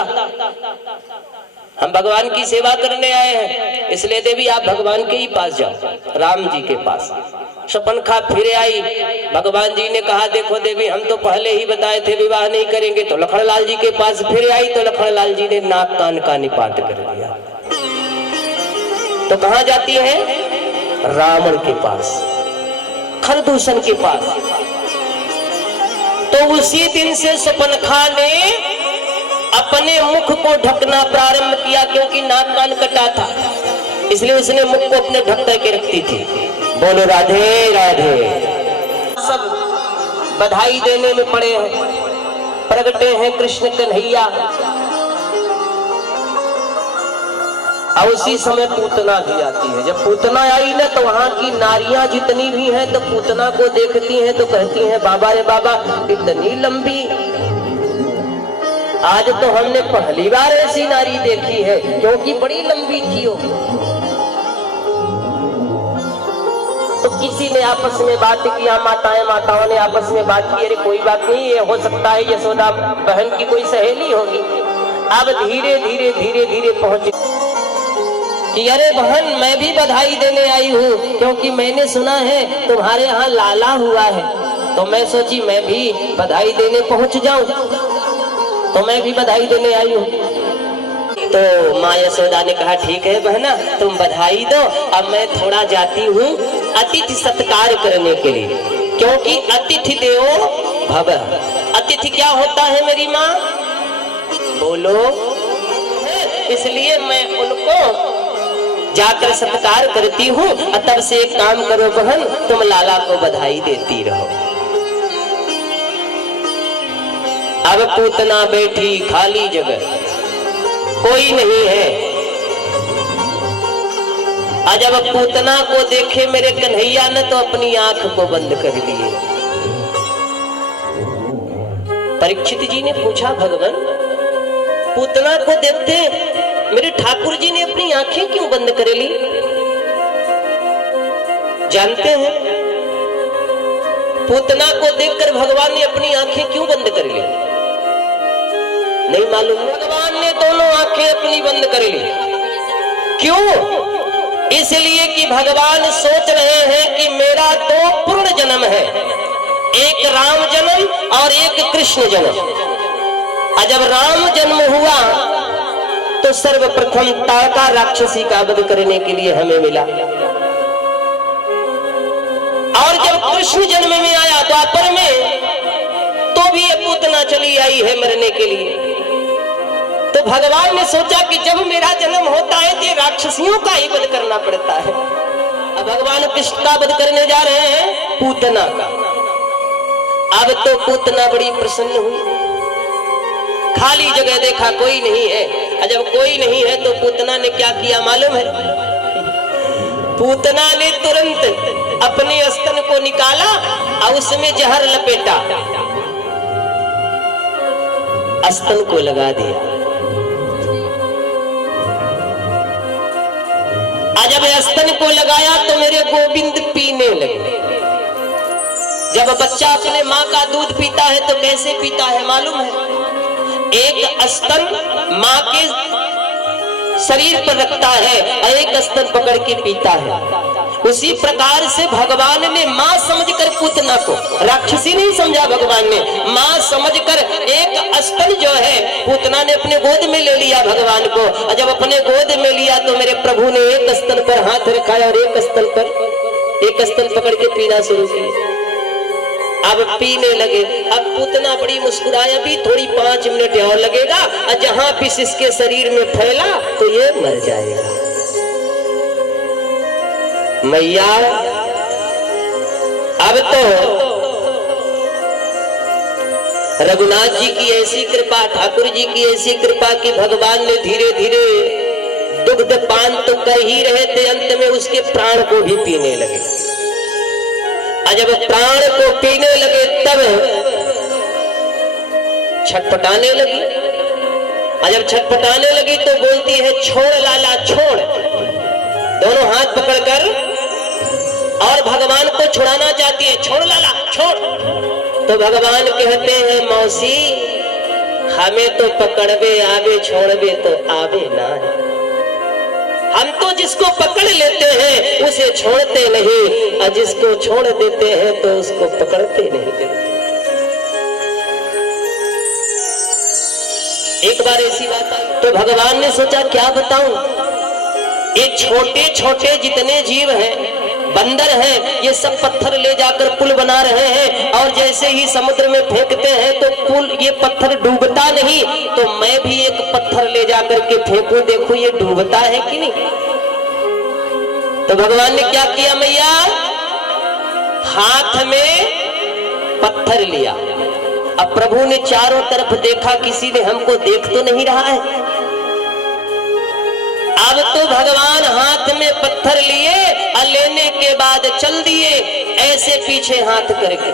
हम भगवान की सेवा करने आए हैं, इसलिए देवी आप भगवान के ही पास जाओ, राम जी के पास। शूर्पणखा फिर आई। भगवान जी ने कहा देखो देवी हम तो पहले ही बताए थे विवाह नहीं करेंगे। तो लखनलाल जी के पास फिर आई, तो लखनलाल जी ने नाक कान का निपात कर दिया। तो कहां जाती है? रावण के पास, खरदूषण के पास। तो उसी दिन से शूर्पणखा ने अपने मुख को ढकना प्रारंभ किया, क्योंकि नाक कान कटा था, इसलिए उसने मुख को अपने ढक के रखती थी। बोलो राधे राधे। सब बधाई देने में पड़े हैं, प्रगटे हैं कृष्ण कन्हैया। और उसी समय पूतना भी आती है। जब पूतना आई ना, तो वहां की नारियां जितनी भी हैं तो पूतना को देखती हैं तो कहती हैं बाबा रे बाबा इतनी लंबी, आज तो हमने पहली बार ऐसी नारी देखी है, क्योंकि बड़ी लंबी थी वो। तो किसी ने आपस में बात किया, माताओं ने आपस में बात की, अरे कोई बात नहीं, ये हो सकता है यशोदा बहन की कोई सहेली होगी। अब धीरे धीरे धीरे धीरे पहुंचे कि अरे बहन मैं भी बधाई देने आई हूँ, क्योंकि मैंने सुना है तुम्हारे यहाँ लाला हुआ है। तो मैं सोची मैं भी बधाई देने पहुंच जाऊं, तो मैं भी बधाई देने आई हूँ। तो माँ यशोदा ने कहा ठीक है बहना तुम बधाई दो, अब मैं थोड़ा जाती हूँ अतिथि सत्कार करने के लिए, क्योंकि अतिथि देवो भवः। अतिथि क्या होता है मेरी माँ? बोलो। इसलिए मैं उनको जाकर सत्कार करती हूँ। तब से एक काम करो बहन, तुम लाला को बधाई देती रहो। अब पूतना बैठी खाली जगह, कोई नहीं है। आज जब पूतना को देखे मेरे कन्हैया ने तो अपनी आंख को बंद कर लिए। परीक्षित जी ने पूछा, भगवान पूतना को देखते मेरे ठाकुर जी ने अपनी आंखें क्यों बंद कर ली? जानते हैं पूतना को देखकर भगवान ने अपनी आंखें क्यों बंद कर ली? नहीं मालूम। भगवान ने दोनों आंखें अपनी बंद कर ली। क्यों? इसलिए कि भगवान सोच रहे हैं कि मेरा दो पूर्ण जन्म है, एक राम जन्म और एक कृष्ण जन्म। और जब राम जन्म हुआ तो सर्वप्रथम ताड़का राक्षसी का वध करने के लिए हमें मिला, और जब कृष्ण जन्म में आया द्वापर में तो भी ये पूतना चली आई है मरने के लिए। तो भगवान ने सोचा कि जब मेरा जन्म होता है तो राक्षसियों का ही वध करना पड़ता है। अब भगवान कृष्ण का वध करने जा रहे हैं पूतना का। अब तो पूतना बड़ी प्रसन्न हुई, खाली जगह देखा कोई नहीं है। और जब कोई नहीं है तो पूतना ने क्या किया मालूम है? पूतना ने तुरंत अपने स्तन को निकाला और उसमें जहर लपेटा, स्तन को लगा दिया। जब स्तन को लगाया तो मेरे गोविंद पीने लगे। जब बच्चा अपने माँ का दूध पीता है तो कैसे पीता है मालूम है? एक स्तन माँ के शरीर पर रखता है और एक स्तन पकड़ के पीता है। उसी प्रकार से भगवान ने माँ समझकर पूतना को, राक्षसी नहीं समझा भगवान ने, माँ समझकर एक स्तन जो है पूतना ने अपने गोद में ले लिया भगवान को। और जब अपने गोद में लिया तो मेरे प्रभु ने एक स्तन पर हाथ रखा और एक स्तन पकड़ के पीना शुरू किया। अब पीने लगे। अब पूतना बड़ी मुस्कुराया, भी थोड़ी 5 मिनट और लगेगा और जहां विष इसके शरीर में फैला तो ये मर जाएगा। मैया अब तो रघुनाथ जी की ऐसी कृपा, ठाकुर जी की ऐसी कृपा कि भगवान ने धीरे धीरे दुग्ध पान तो कर ही रहे थे, अंत में उसके प्राण को भी पीने लगे। जब प्राण को पीने लगे तब छटपटाने लगी। और जब छटपटाने लगी तो बोलती है, छोड़ लाला छोड़। दोनों हाथ पकड़कर और भगवान को छुड़ाना चाहती है, छोड़ लाला छोड़। तो भगवान कहते हैं, मौसी हमें तो पकड़बे आवे, छोड़बे तो आवे ना। हम तो जिसको पकड़ लेते हैं उसे छोड़ते नहीं, और जिसको छोड़ देते हैं तो उसको पकड़ते नहीं। एक बार ऐसी बात आई तो भगवान ने सोचा क्या बताऊं, ये छोटे छोटे जितने जीव हैं, बंदर हैं, ये सब पत्थर ले जाकर पुल बना रहे हैं, और जैसे ही समुद्र में फेंकते हैं तो पुल, ये पत्थर डूबता नहीं, तो मैं भी एक पत्थर ले जाकर के फेंकूं, देखूं ये डूबता है कि नहीं। तो भगवान ने क्या किया मैया, हाथ में पत्थर लिया। अब प्रभु ने चारों तरफ देखा, किसी ने हमको देख तो नहीं रहा है। अब तो भगवान हाथ में पत्थर लिए और लेने के बाद चल दिए ऐसे पीछे हाथ करके।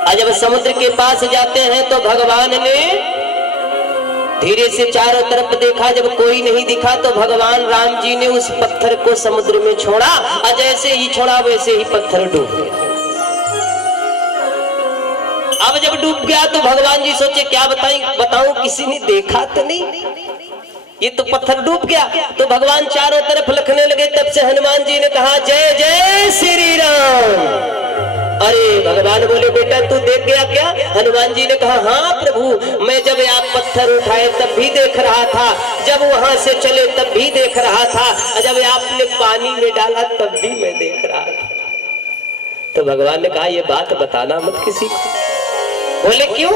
और जब समुद्र के पास जाते हैं तो भगवान ने धीरे से चारों तरफ देखा, जब कोई नहीं दिखा तो भगवान राम जी ने उस पत्थर को समुद्र में छोड़ा, और जैसे ही छोड़ा वैसे ही पत्थर डूब गया। अब जब डूब गया तो भगवान जी सोचे क्या बताऊं, किसी ने देखा तो नहीं, ये तो पत्थर डूब गया। तो भगवान चारों तरफ लिखने लगे। तब से हनुमान जी ने कहा, जय जय श्री राम। अरे भगवान बोले, बेटा तू देख गया क्या? हनुमान जी ने कहा, हाँ प्रभु, मैं जब आप पत्थर उठाए तब भी देख रहा था, जब वहां से चले तब भी देख रहा था, जब आपने पानी में डाला तब भी मैं देख रहा था। तो भगवान ने कहा, ये बात बताना मत किसी को। बोले क्यों?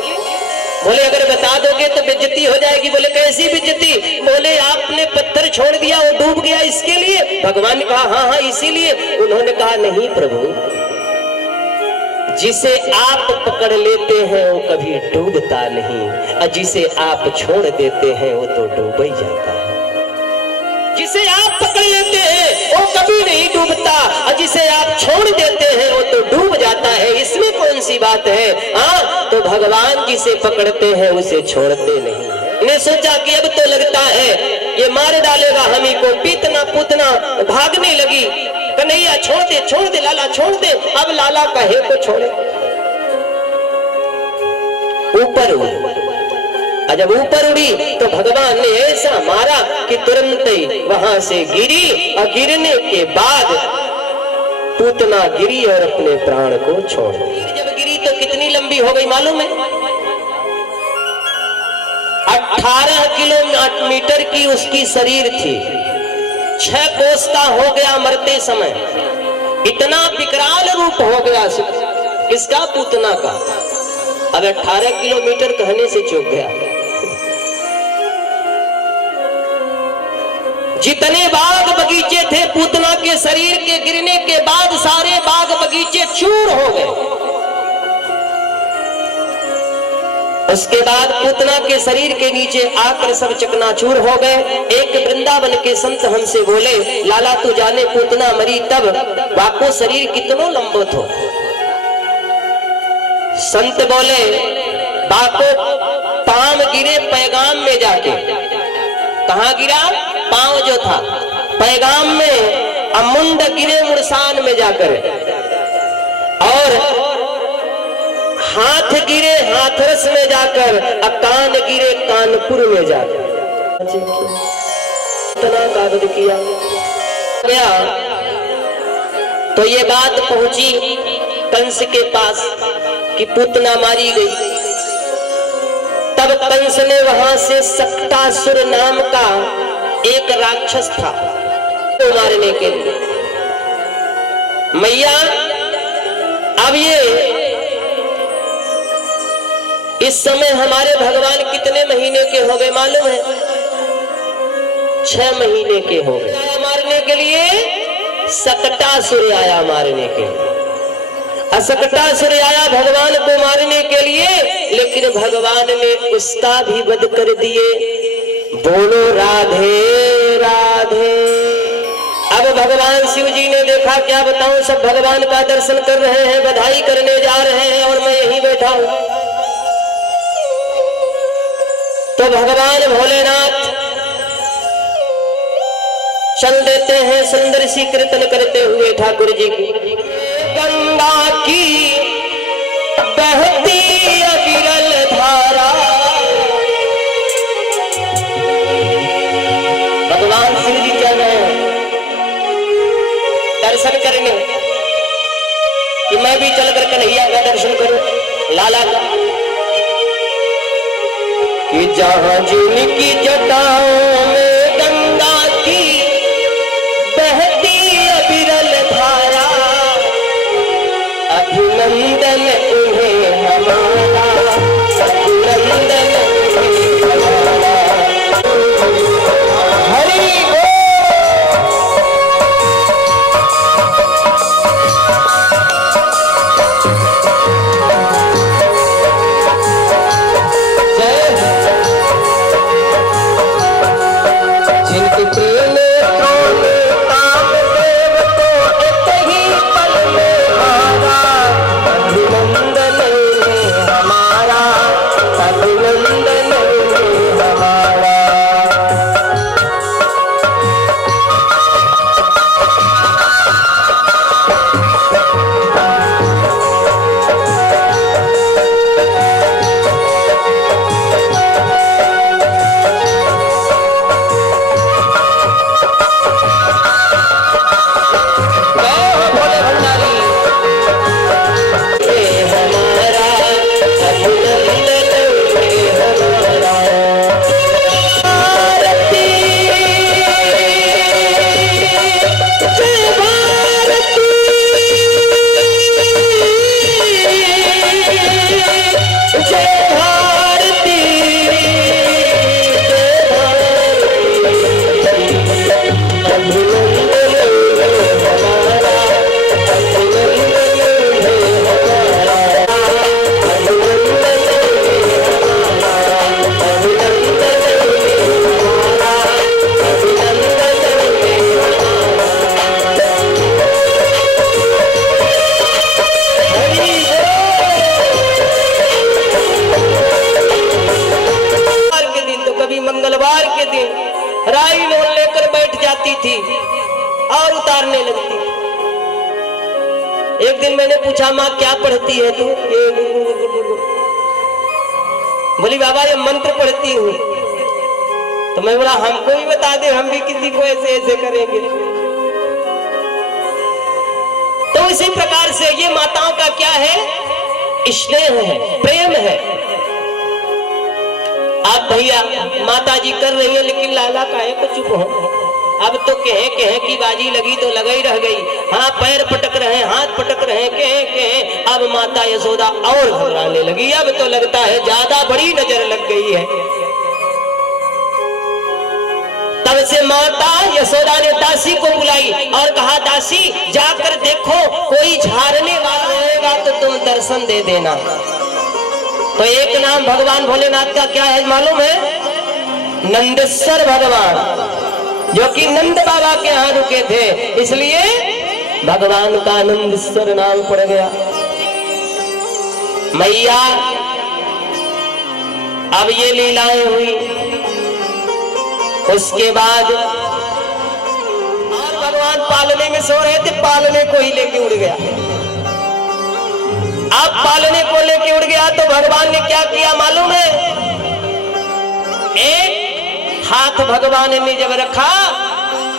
बोले अगर बता दोगे तो बेइज्जती हो जाएगी। बोले कैसी बेइज्जती? बोले आपने पत्थर छोड़ दिया, वो डूब गया, इसके लिए? भगवान ने कहा, हाँ हाँ इसीलिए। उन्होंने कहा, नहीं प्रभु, जिसे आप पकड़ लेते हैं वो कभी डूबता नहीं, और जिसे आप छोड़ देते हैं वो तो डूब ही जाता है। जिसे आप पकड़ लेते हैं वो कभी नहीं डूबता, और जिसे आप छोड़ देते हैं वो तो डूब जाता है। इसमें कौन सी बात है? हाँ, तो भगवान जिसे पकड़ते हैं उसे छोड़ते नहीं। ने सोचा कि अब तो लगता है ये मार डालेगा हमी को, पीतना पूतना भागने लगी। कन्हैया छोड़ दे लाला छोड़ दे। अब लाला कहे तो छोड़े। ऊपर उड़ी, और जब ऊपर उड़ी तो भगवान ने ऐसा मारा कि तुरंत ही वहां से गिरी, और गिरने के बाद पूतना गिरी और अपने प्राण को छोड़ दी। जब गिरी तो कितनी लंबी हो गई मालूम है? 18 किलोमीटर की उसकी शरीर थी। 6 कोस का हो गया मरते समय। इतना विकराल रूप हो गया किसका? पूतना का। अब 18 किलोमीटर कहने से चूक गया। जितने बाग बगीचे थे पूतना के शरीर के गिरने के बाद सारे बाग बगीचे चूर हो गए। उसके बाद पूतना के शरीर के नीचे आकर सब चकनाचूर हो गए। एक वृंदावन के संत हमसे बोले, लाला तू जाने पूतना मरी तब वाको शरीर कितनो लंबो थो। संत बोले, बाको पांव गिरे पैगाम में जाके। कहाँ गिरा? पांव जो था पैगाम में, मुंड गिरे मुरसान में जाकर, और हाथ गिरे हाथरस में जाकर, कान गिरे कानपुर में जाकर। इतना कागज किया गया तो ये बात पहुंची कंस के पास कि पूतना मारी गई। तब कंस ने वहां से सक्टासुर नाम का एक राक्षस था तो मारने के लिए। मैया अब ये इस समय हमारे भगवान कितने महीने के हो गए मालूम है? 6 महीने के हो गए। आया मारने के लिए, सकटासुर आया मारने के लिए। असकटासुर आया भगवान को मारने के लिए, लेकिन भगवान ने उसका भी वध कर दिए। बोलो राधे राधे। अब भगवान शिव जी ने देखा, क्या बताऊं, सब भगवान का दर्शन कर रहे हैं, बधाई करने जा रहे हैं, और मैं यहीं बैठा हूं। तो भगवान भोलेनाथ चल देते हैं सुंदर सी कीर्तन करते हुए ठाकुर जी की। गंगा की बहती अविरल धारा, भगवान शिव जी चल रहे हैं दर्शन करने कि मैं भी चलकर कन्हैया का दर्शन करूं, लाला का। कि जहां जिनकी जटाओं में गंगा की बहती अविरल धारा, अभिनंदन उन्हें हमारा, अभिनंदन उन्हें हमारा। हरि राई नोन लेकर बैठ जाती थी और उतारने लगती। एक दिन मैंने पूछा, माँ क्या पढ़ती है तू? बोली बाबा ये मंत्र पढ़ती हूँ। तो मैं बोला हमको भी बता दे, हम भी किसी को ऐसे ऐसे करेंगे। तो इसी प्रकार से ये माताओं का क्या है? स्नेह है, प्रेम है। आप भैया माता जी कर रही है, लेकिन लाला काहे को चुप हो? अब तो कहे की बाजी लगी तो लगा ही रह गई। हाँ पैर पटक रहे, हाथ पटक रहे, कहे अब माता यशोदा और घबराने लगी। अब तो लगता है ज्यादा बड़ी नजर लग गई है। तब से माता यशोदा ने दासी को बुलाई और कहा, दासी जाकर देखो कोई झाड़ने वाला रहेगा तो तुम दर्शन दे देना। तो एक नाम भगवान भोलेनाथ का क्या है मालूम है? नंदेश्वर भगवान, जो कि नंद बाबा के यहाँ रुके थे, इसलिए भगवान का नंदेश्वर नाम पड़ गया। मैया अब ये लीलाएं हुई, उसके बाद और भगवान पालने में सो रहे थे, पालने को ही लेके उड़ गया। अब पालने को लेके उड़ गया तो भगवान ने क्या किया मालूम है? एक हाथ भगवान ने जब रखा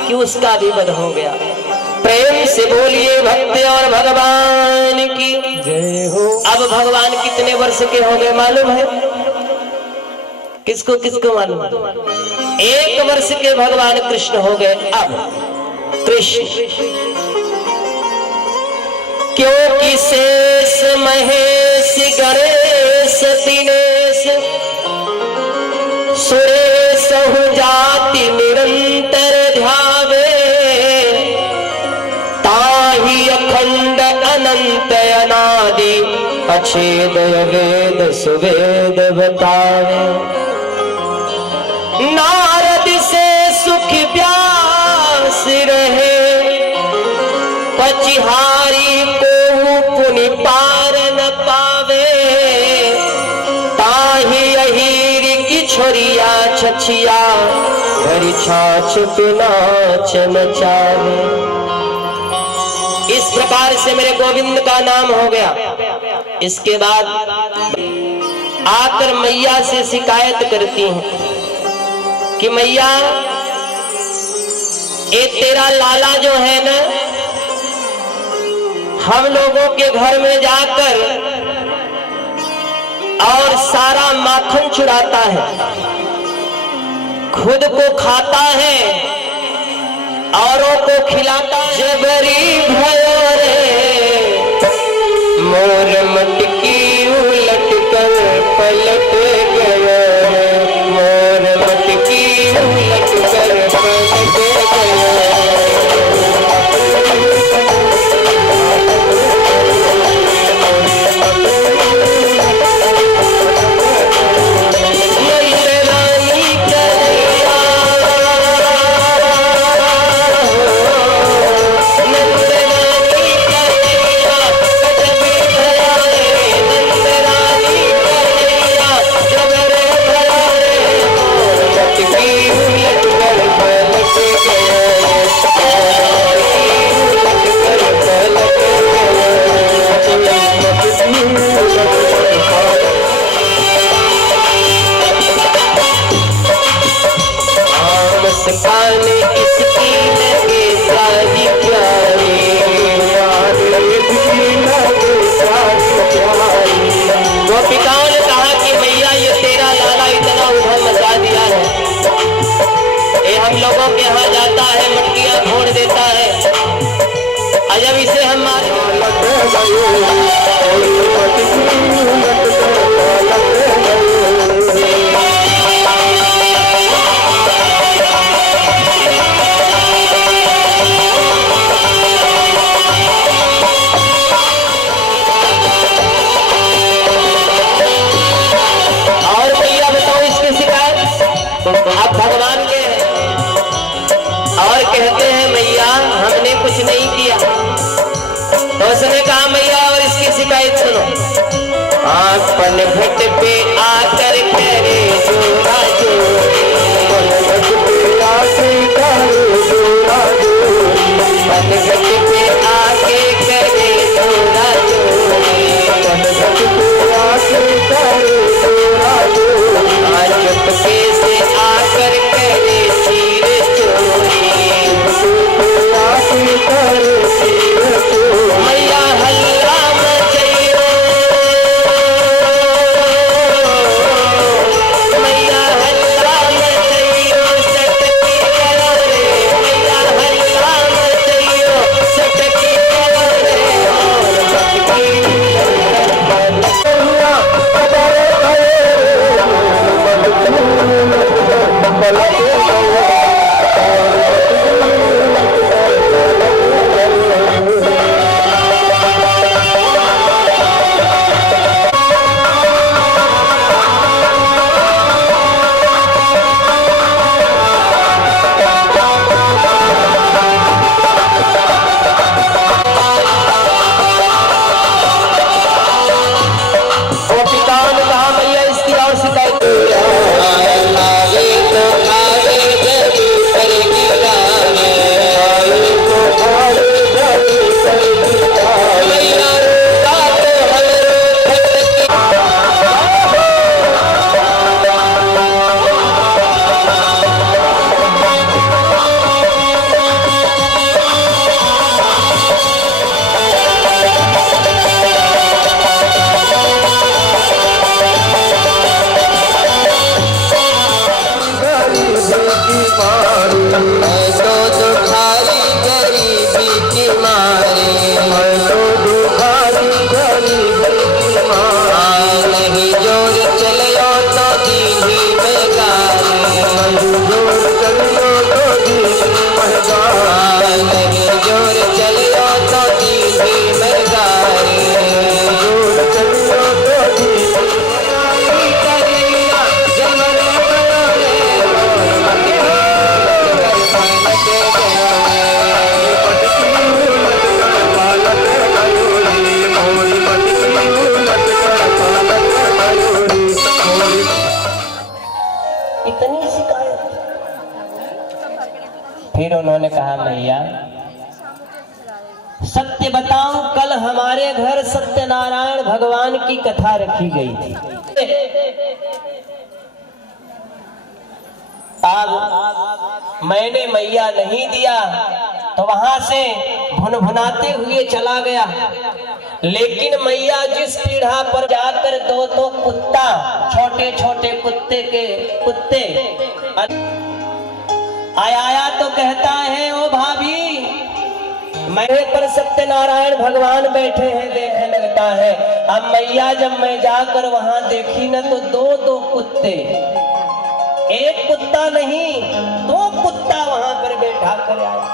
कि उसका भी वध हो गया। प्रेम से बोलिए भक्त और भगवान की जय हो। अब भगवान कितने वर्ष के हो गए मालूम है? किसको किसको मालूम? 1 वर्ष के भगवान कृष्ण हो गए। अब कृष्ण क्योंकि शेष महेश गणेश दिनेश सुरेश जाति निरंतर ध्यावे, ताहि अखंड अनंत अनादि अछेद वेद सुवेद बतावे। नारद से सुख व्यास रहे, पचिहारी को पुनि पार न पावे, ताहि अहीर की छोरिया छछिया भरी छाछ बिना चमचावे। इस प्रकार से मेरे गोविंद का नाम हो गया। इसके बाद आकर मैया से शिकायत करती हूँ कि मैया ये तेरा लाला जो है ना, हम लोगों के घर में जाकर और सारा माखन चुराता है, खुद को खाता है, औरों को खिलाता है। जबरी भयो रे मोर मटकी उलट कर पलट गया, मोर मटकी उलट कर पलट गया। जब इसे हम और भैया बताओ इसकी शिकायत आप भगवान के और कहते हैं मैया हमने कुछ नहीं किया। तो उसने कहा मैया और इसकी शिकायत सुनो। आपन भट पे आकर करे जोरा जोरे, मैं तो दुखारी गरीबी की मारे, मैं तो दुखारी गरीबी की मारे, नहीं जोर चलियो तो दीनी में गारे, नहीं जोर चलियो तो दीनी में गारे, नहीं जोर चलियो तो दीनी में गारे, जोर चलियो तो दीनी इतनी शिकायत। फिर उन्होंने कहा मैया सत्य बताऊं, कल हमारे घर सत्यनारायण भगवान की कथा रखी गई थी। अब मैंने मैया नहीं दिया तो वहां से भुनभुनाते हुए चला गया, लेकिन मैया जिस पीढ़ा पर जाकर दो कुत्ता, छोटे छोटे कुत्ते आया तो कहता है ओ भाभी, मेरे पर सत्यनारायण भगवान बैठे हैं, देखने लगता है। अब मैया जब मैं जाकर वहां देखी न तो दो कुत्ते, एक कुत्ता नहीं 2 कुत्ता वहां पर बैठा कर आया।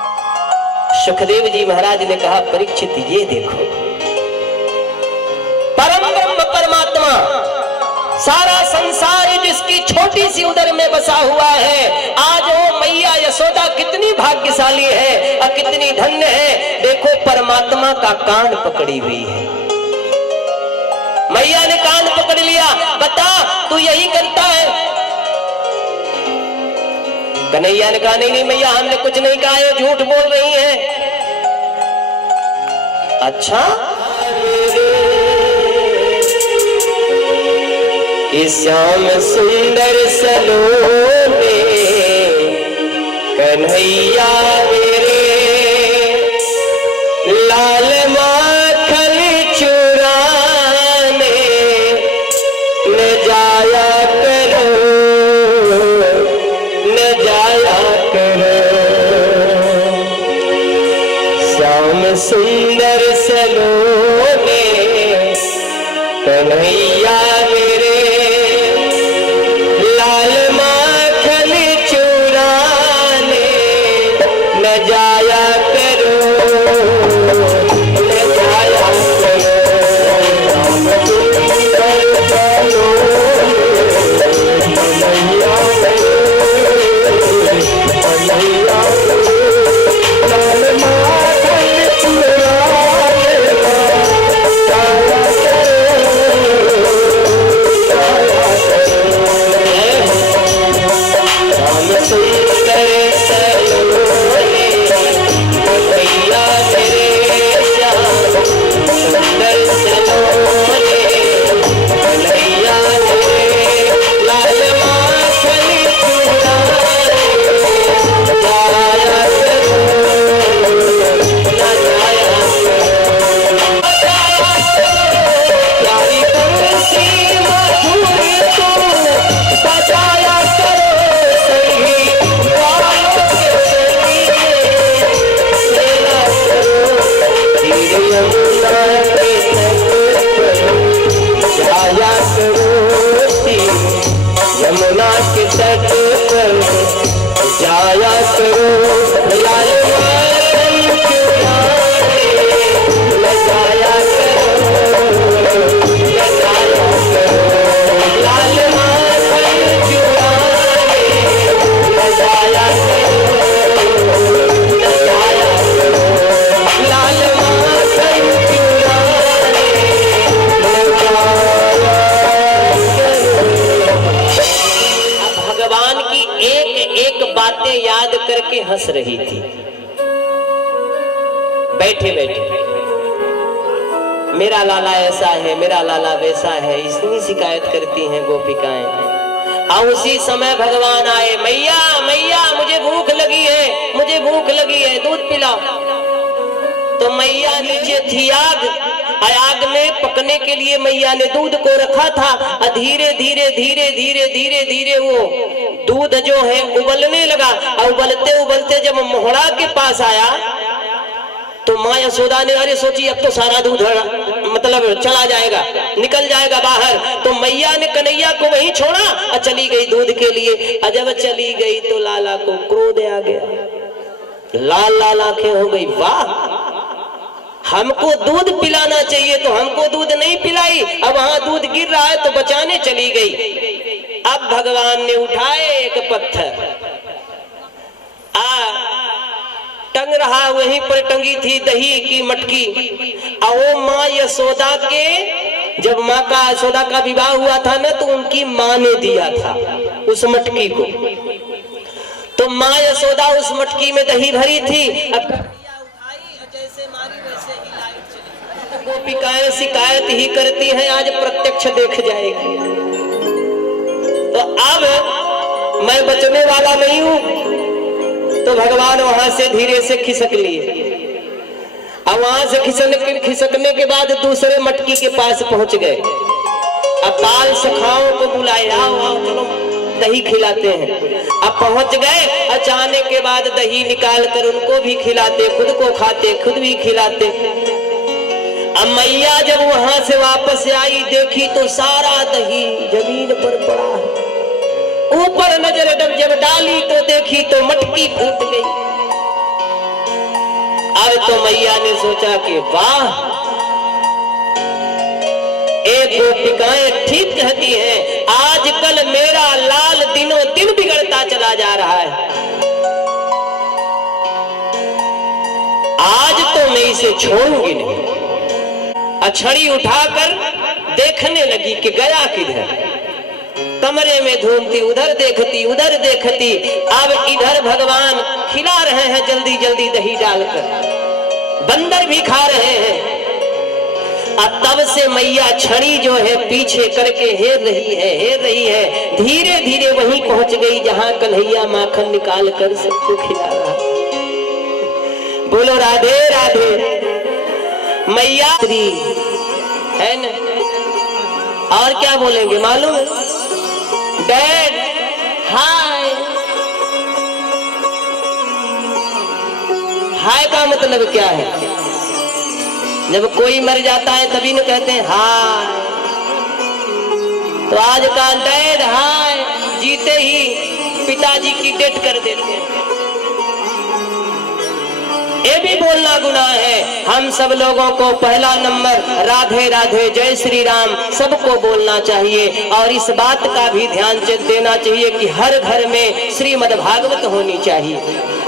सुखदेव जी महाराज ने कहा परीक्षित ये देखो, परम ब्रह्म परमात्मा सारा संसार जिसकी छोटी सी उदर में बसा हुआ है, आज वो मैया यशोदा कितनी भाग्यशाली है और कितनी धन्य है। देखो परमात्मा का कान पकड़ी हुई है, मैया ने कान पकड़ लिया, बता तू यही करता है। कन्हैया ने कहा नहीं मैया हमने कुछ नहीं कहा, ये झूठ बोल रही हैं। अच्छा श्याम सुंदर सलोने कन्हैया मेरे, लाल माखन चुराने न जाया करो, न जाया करो। श्याम सुंदर सलोने कन्हैया मेरे, लाल माखन चुराने न जाया करो, न जाया करो। यमुना के तट पर जाया करो, लाल माखन चुराने न जाया करो, न जाया करो। लाल माखन चुराने न जाया करो, न जाया करो। लाल माखन चुराने न जाया। भगवान की एक एक बातें याद करके हंस रही थी बैठे बैठे। मेरा लाला ऐसा है, मेरा लाला वैसा है, इतनी शिकायत करती हैं गोपिकाएं। और उसी समय भगवान आए, मैया मैया मुझे भूख लगी है, मुझे भूख लगी है, दूध पिलाओ। तो मैया नीचे थी आग, आग में पकने के लिए मैया ने दूध को रखा था। धीरे धीरे धीरे धीरे धीरे धीरे वो दूध जो है उबलने लगा, और उबलते उबलते जब मोहड़ा के पास आया तो माँ यशोदा ने अरे सोची अब तो सारा दूध मतलब चला जाएगा, निकल जाएगा बाहर। तो मैया ने कन्हैया को वहीं छोड़ा और चली गई दूध के लिए। और जब चली गई तो लाला को क्रोध आ गया, लाल लाल आंखें हो गई, वाह हमको दूध पिलाना चाहिए तो हमको दूध नहीं पिलाई, अब वहां दूध गिर रहा है तो बचाने चली गई। अब भगवान ने उठाए एक पत्थर, टंग रहा, वहीं पर टंगी थी दही की मटकी। और वो माँ यशोदा के, जब माँ का यशोदा का विवाह हुआ था ना, तो उनकी माँ ने दिया था उस मटकी को। तो माँ यशोदा उस मटकी में दही भरी थी, अब जैसे मारी वैसे ही लाइट चली। गोपिकाएं शिकायत ही करती हैं, आज प्रत्यक्ष देख जाएगी। तो अब मैं बचने वाला नहीं हूं, तो भगवान वहां से धीरे से खिसक लिए। अब वहां से खिसकने के बाद दूसरे मटकी के पास पहुंच गए। अब बाल सखाओं को बुलाया, आओ चलो दही खिलाते हैं। अब पहुंच गए, अचानक के बाद दही निकाल कर उनको भी खिलाते, खुद को खाते, खुद भी खिलाते। अब मैया जब वहां से वापस आई, देखी तो सारा दही जमीन पर पड़ा है। ऊपर नजर जब डाली तो देखी तो मटकी फूट गई। अब तो मैया ने सोचा कि वाह, एक गोपिकाएं ठीक कहती हैं, आजकल मेरा लाल दिनों दिन बिगड़ता चला जा रहा है, आज तो मैं इसे छोड़ूंगी नहीं। छड़ी उठाकर देखने लगी कि गया किधर। कमरे में ढूंढती, उधर देखती, उधर देखती। अब इधर भगवान खिला रहे हैं जल्दी जल्दी दही डालकर, बंदर भी खा रहे हैं। और तब से मैया छड़ी जो है पीछे करके हेर रही है, हेर रही है। धीरे धीरे वहीं पहुंच गई जहां कन्हैया माखन निकाल कर सबको खिला रहा। बोलो राधे राधे। मैया है न, और क्या बोलेंगे मालूम है? Dad hi. हाय का मतलब क्या है? जब कोई मर जाता है तभी न कहते हैं हाय। तो आजकल डैड हाय जीते ही पिताजी की डेथ कर देते हैं। ये भी बोलना गुनाह है। हम सब लोगों को पहला नंबर राधे राधे जय श्री राम सबको बोलना चाहिए। और इस बात का भी ध्यान देना चाहिए कि हर घर में श्रीमद् भागवत होनी चाहिए,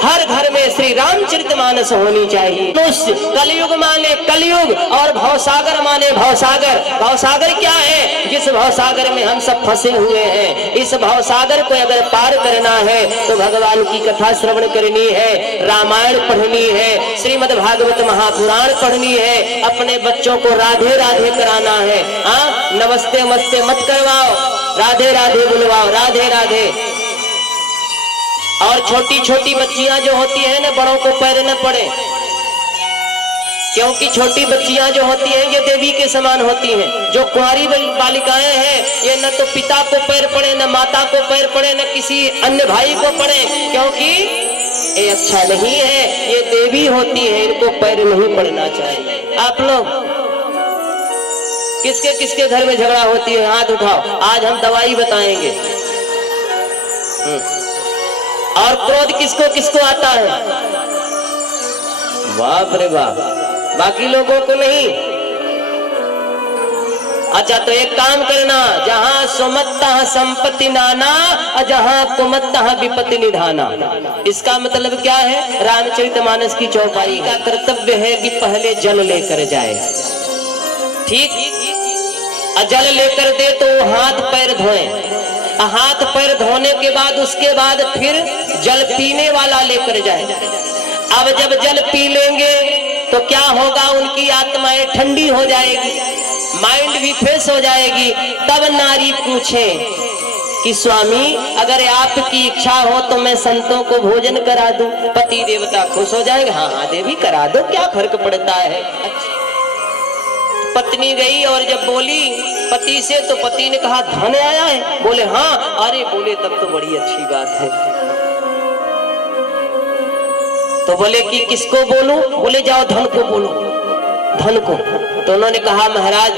हर घर में श्री रामचरितमानस होनी चाहिए। कलयुग माने कलयुग और भवसागर माने भवसागर। भवसागर क्या है? जिस भवसागर में हम सब फंसे हुए हैं, इस भवसागर को अगर पार करना है तो भगवान की कथा श्रवण करनी है, रामायण पढ़नी है, श्रीमद् भागवत महापुराण पढ़नी है, अपने बच्चों को राधे राधे कराना है। नमस्ते नमस्ते मत करवाओ, राधे राधे बुलवाओ, राधे राधे। और छोटी छोटी बच्चियां जो होती है ना, बड़ों को पैर न पड़े, क्योंकि छोटी बच्चियां जो होती हैं ये देवी के समान होती हैं। जो कुंवारी बालिकाएं हैं ये न तो पिता को पैर पड़े, न माता को पैर पड़े, न किसी अन्य भाई को पड़े, क्योंकि ये अच्छा नहीं है। ये देवी होती है, इनको पैर नहीं पड़ना चाहिए। आप लोग किसके किसके घर में झगड़ा होती है? हाथ उठाओ। आज हम दवाई बताएंगे। और क्रोध किसको किसको आता है? बाप रे बाप, बाकी लोगों को नहीं। अच्छा तो एक काम करना, जहां सुमत्ता संपत्ति नाना, जहां कुमत्ता विपत्ति निधाना। इसका मतलब क्या है? रामचरितमानस की चौपाई का कर्तव्य है कि पहले जल लेकर जाए, ठीक? जल लेकर दे तो हाथ पैर धोए, हाथ पैर धोने के बाद उसके बाद फिर जल पीने वाला लेकर जाए। अब जब जल पी लेंगे तो क्या होगा? उनकी आत्माएं ठंडी हो जाएगी, माइंड भी फ्रेश हो जाएगी। तब नारी पूछे कि स्वामी अगर आपकी इच्छा हो तो मैं संतों को भोजन करा दूं। पति देवता खुश हो जाएंगे, हाँ हाँ देवी करा दो, क्या फर्क पड़ता है। पत्नी गई और जब बोली पति से तो पति ने कहा धन आया है? बोले हाँ। अरे बोले तब तो बड़ी अच्छी बात है। तो बोले कि किसको बोलूं? बोले जाओ धन को बोलो, धन को। तो उन्होंने कहा महाराज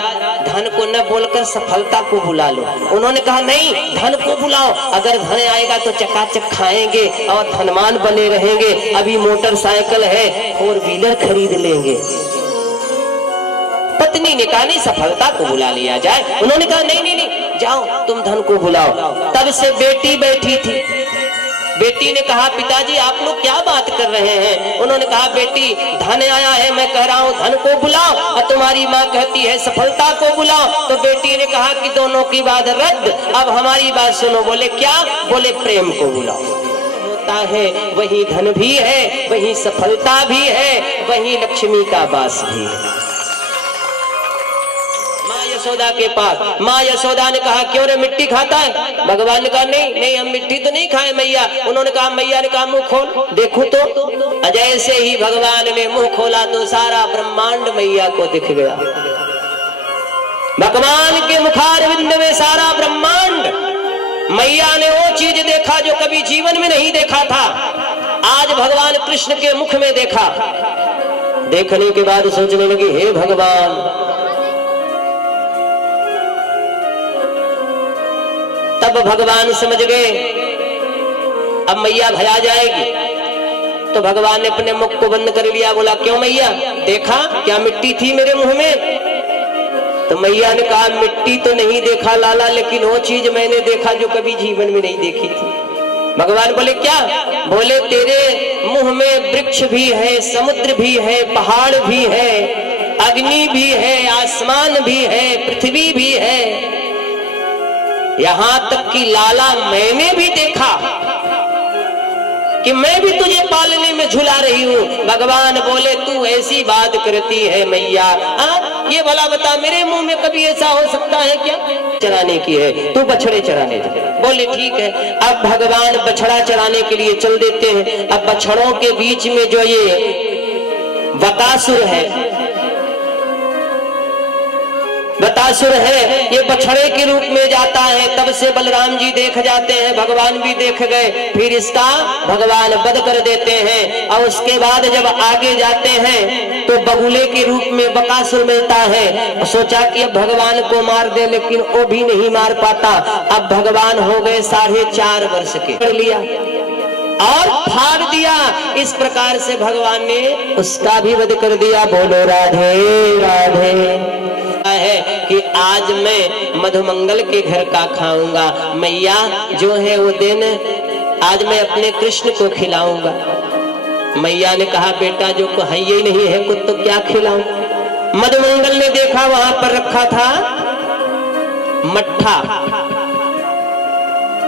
धन को न बोलकर सफलता को बुला लो। उन्होंने कहा नहीं, धन को बुलाओ, अगर धन आएगा तो चकाचक खाएंगे और धनवान बने रहेंगे। अभी मोटरसाइकिल है, 4 व्हीलर खरीद लेंगे। पत्नी ने कहा नहीं, सफलता को बुला लिया जाए। उन्होंने कहा नहीं नहीं नहीं, जाओ तुम धन को बुलाओ। तब से बेटी बैठी थी। बेटी ने कहा पिताजी आप लोग क्या बात कर रहे हैं? उन्होंने कहा बेटी धन आया है, मैं कह रहा हूँ धन को बुलाओ, और तुम्हारी माँ कहती है सफलता को बुलाओ। तो बेटी ने कहा कि दोनों की बात रद्द, अब हमारी बात सुनो। बोले क्या? बोले प्रेम को बुलाओ। होता है वही धन भी है, वही सफलता भी है, वही लक्ष्मी का वास भी है। यशोदा के पास माँ यशोदा ने कहा क्यों रे मिट्टी खाता है? भगवान ने कहा नहीं नहीं, हम मिट्टी तो नहीं खाए मैया। उन्होंने कहा, मैया ने कहा मुंह खोल देखूं तो। जैसे ही भगवान ने मुंह खोला तो सारा ब्रह्मांड मैया को दिख गया। भगवान के मुखारविंद में सारा ब्रह्मांड। मैया ने वो चीज देखा जो कभी जीवन में नहीं देखा था, आज भगवान कृष्ण के मुख में देखा। देखने के बाद सोचने लगी हे भगवान। तब भगवान समझ गए अब मैया भया जाएगी, तो भगवान ने अपने मुख को बंद कर लिया। बोला क्यों मैया, देखा क्या मिट्टी थी मेरे मुंह में? तो मैया ने कहा मिट्टी तो नहीं देखा लाला, लेकिन वो चीज मैंने देखा जो कभी जीवन में नहीं देखी थी। भगवान बोले क्या? बोले तेरे मुंह में वृक्ष भी है, समुद्र भी है, पहाड़ भी है, अग्नि भी है, आसमान भी है, पृथ्वी भी है, यहां तक कि लाला मैंने भी देखा कि मैं भी तुझे पालने में झुला रही हूँ। भगवान बोले तू ऐसी बात करती है मैया, ये भला बता मेरे मुंह में कभी ऐसा हो सकता है क्या? चराने की है, तू बछड़े चराने जा। बोले ठीक है। अब भगवान बछड़ा चराने के लिए चल देते हैं। अब बछड़ों के बीच में जो ये बकासुर है, बतासुर है, ये बछड़े के रूप में जाता है। तब से बलराम जी देख जाते हैं, भगवान भी देख गए, फिर इसका भगवान वध कर देते हैं। और उसके बाद जब आगे जाते हैं तो बगुले के रूप में बकासुर मिलता है। सोचा कि अब भगवान को मार दे, लेकिन वो भी नहीं मार पाता। अब भगवान हो गए 4.5 वर्ष के, कर लिया और फाड़ दिया। इस प्रकार से भगवान ने उसका भी वध कर दिया। बोलो राधे राधे। है कि आज मैं मधुमंगल के घर का खाऊंगा, मैया जो है वो दिन आज मैं अपने कृष्ण को खिलाऊंगा। मैया ने कहा बेटा जो को है ही नहीं है कुछ तो क्या खिलाऊं? मधुमंगल ने देखा वहां पर रखा था मट्ठा,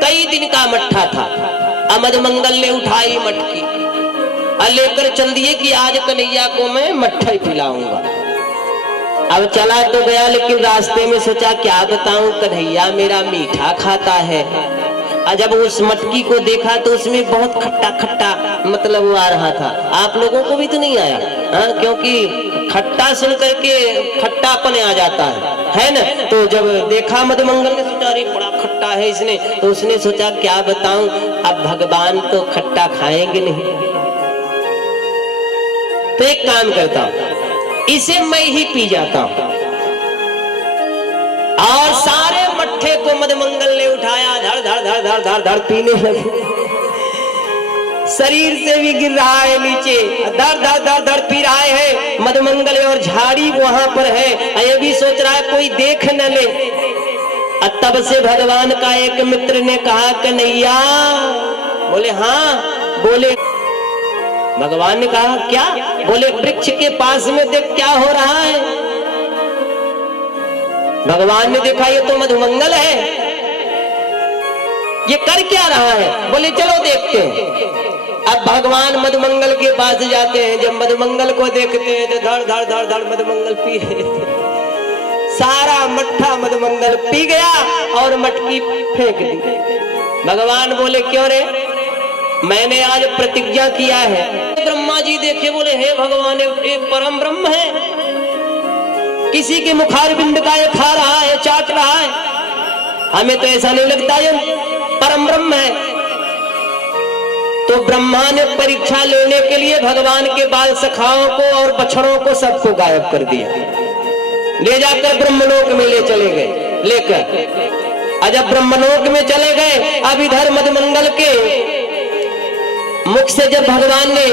कई दिन का मट्ठा था। मधुमंगल ने उठाई मटकी और लेकर चल दिए कि आज कन्हैया को मैं मट्ठा ही पिलाऊंगा। अब चला तो गया, लेकिन रास्ते में सोचा क्या बताऊं, कन्हैया मेरा मीठा खाता है। और जब उस मटकी को देखा तो उसमें बहुत खट्टा खट्टा मतलब वो आ रहा था। आप लोगों को भी तो नहीं आया? क्योंकि खट्टा सुन करके खट्टापन आ जाता है ना? तो जब देखा मधुमंगल ने सोचा अरे बड़ा खट्टा है इसने, तो उसने सोचा क्या बताऊं, अब भगवान तो खट्टा खाएंगे नहीं, तो एक काम करता हूं इसे मैं ही पी जाता हूं। और सारे मट्ठे को मधुमंगल ने उठाया, धड़ धड़ धड़ धड़ धड़ धड़ पीने लगे। शरीर से भी गिर रहा है नीचे, धड़ धड़ धड़ धड़ पी रहा है मधुमंगल। और झाड़ी वहां पर है, ये भी सोच रहा है कोई देख न ले। तब से भगवान का एक मित्र ने कहा कन्हैया। बोले हाँ। बोले भगवान ने कहा क्या? बोले वृक्ष के पास में देख क्या हो रहा है। भगवान ने देखा ये तो मधुमंगल है, ये कर क्या रहा है? बोले चलो देखते हैं। अब भगवान मधुमंगल के पास जाते हैं। जब मधुमंगल को देखते हैं तो धड़ धड़ धड़ धड़ मधुमंगल पी रहे थे। सारा मट्ठा मधुमंगल पी गया और मटकी फेंक दी। भगवान बोले क्यों रे? मैंने आज प्रतिज्ञा किया है। ब्रह्मा जी देखे, बोले हे भगवान ये परम ब्रह्म है, किसी के मुखारबिंद का ये खा रहा है, चाट रहा है, हमें तो ऐसा नहीं लगता ये परम ब्रह्म है। तो ब्रह्मा ने परीक्षा लेने के लिए भगवान के बाल सखाओं को और बछड़ों को सबको गायब कर दिया, ले जाकर ब्रह्मलोक में ले चले गए लेकर। जब ब्रह्मलोक में चले गए, अब इधर मधुमंगल के मुख से जब भगवान ने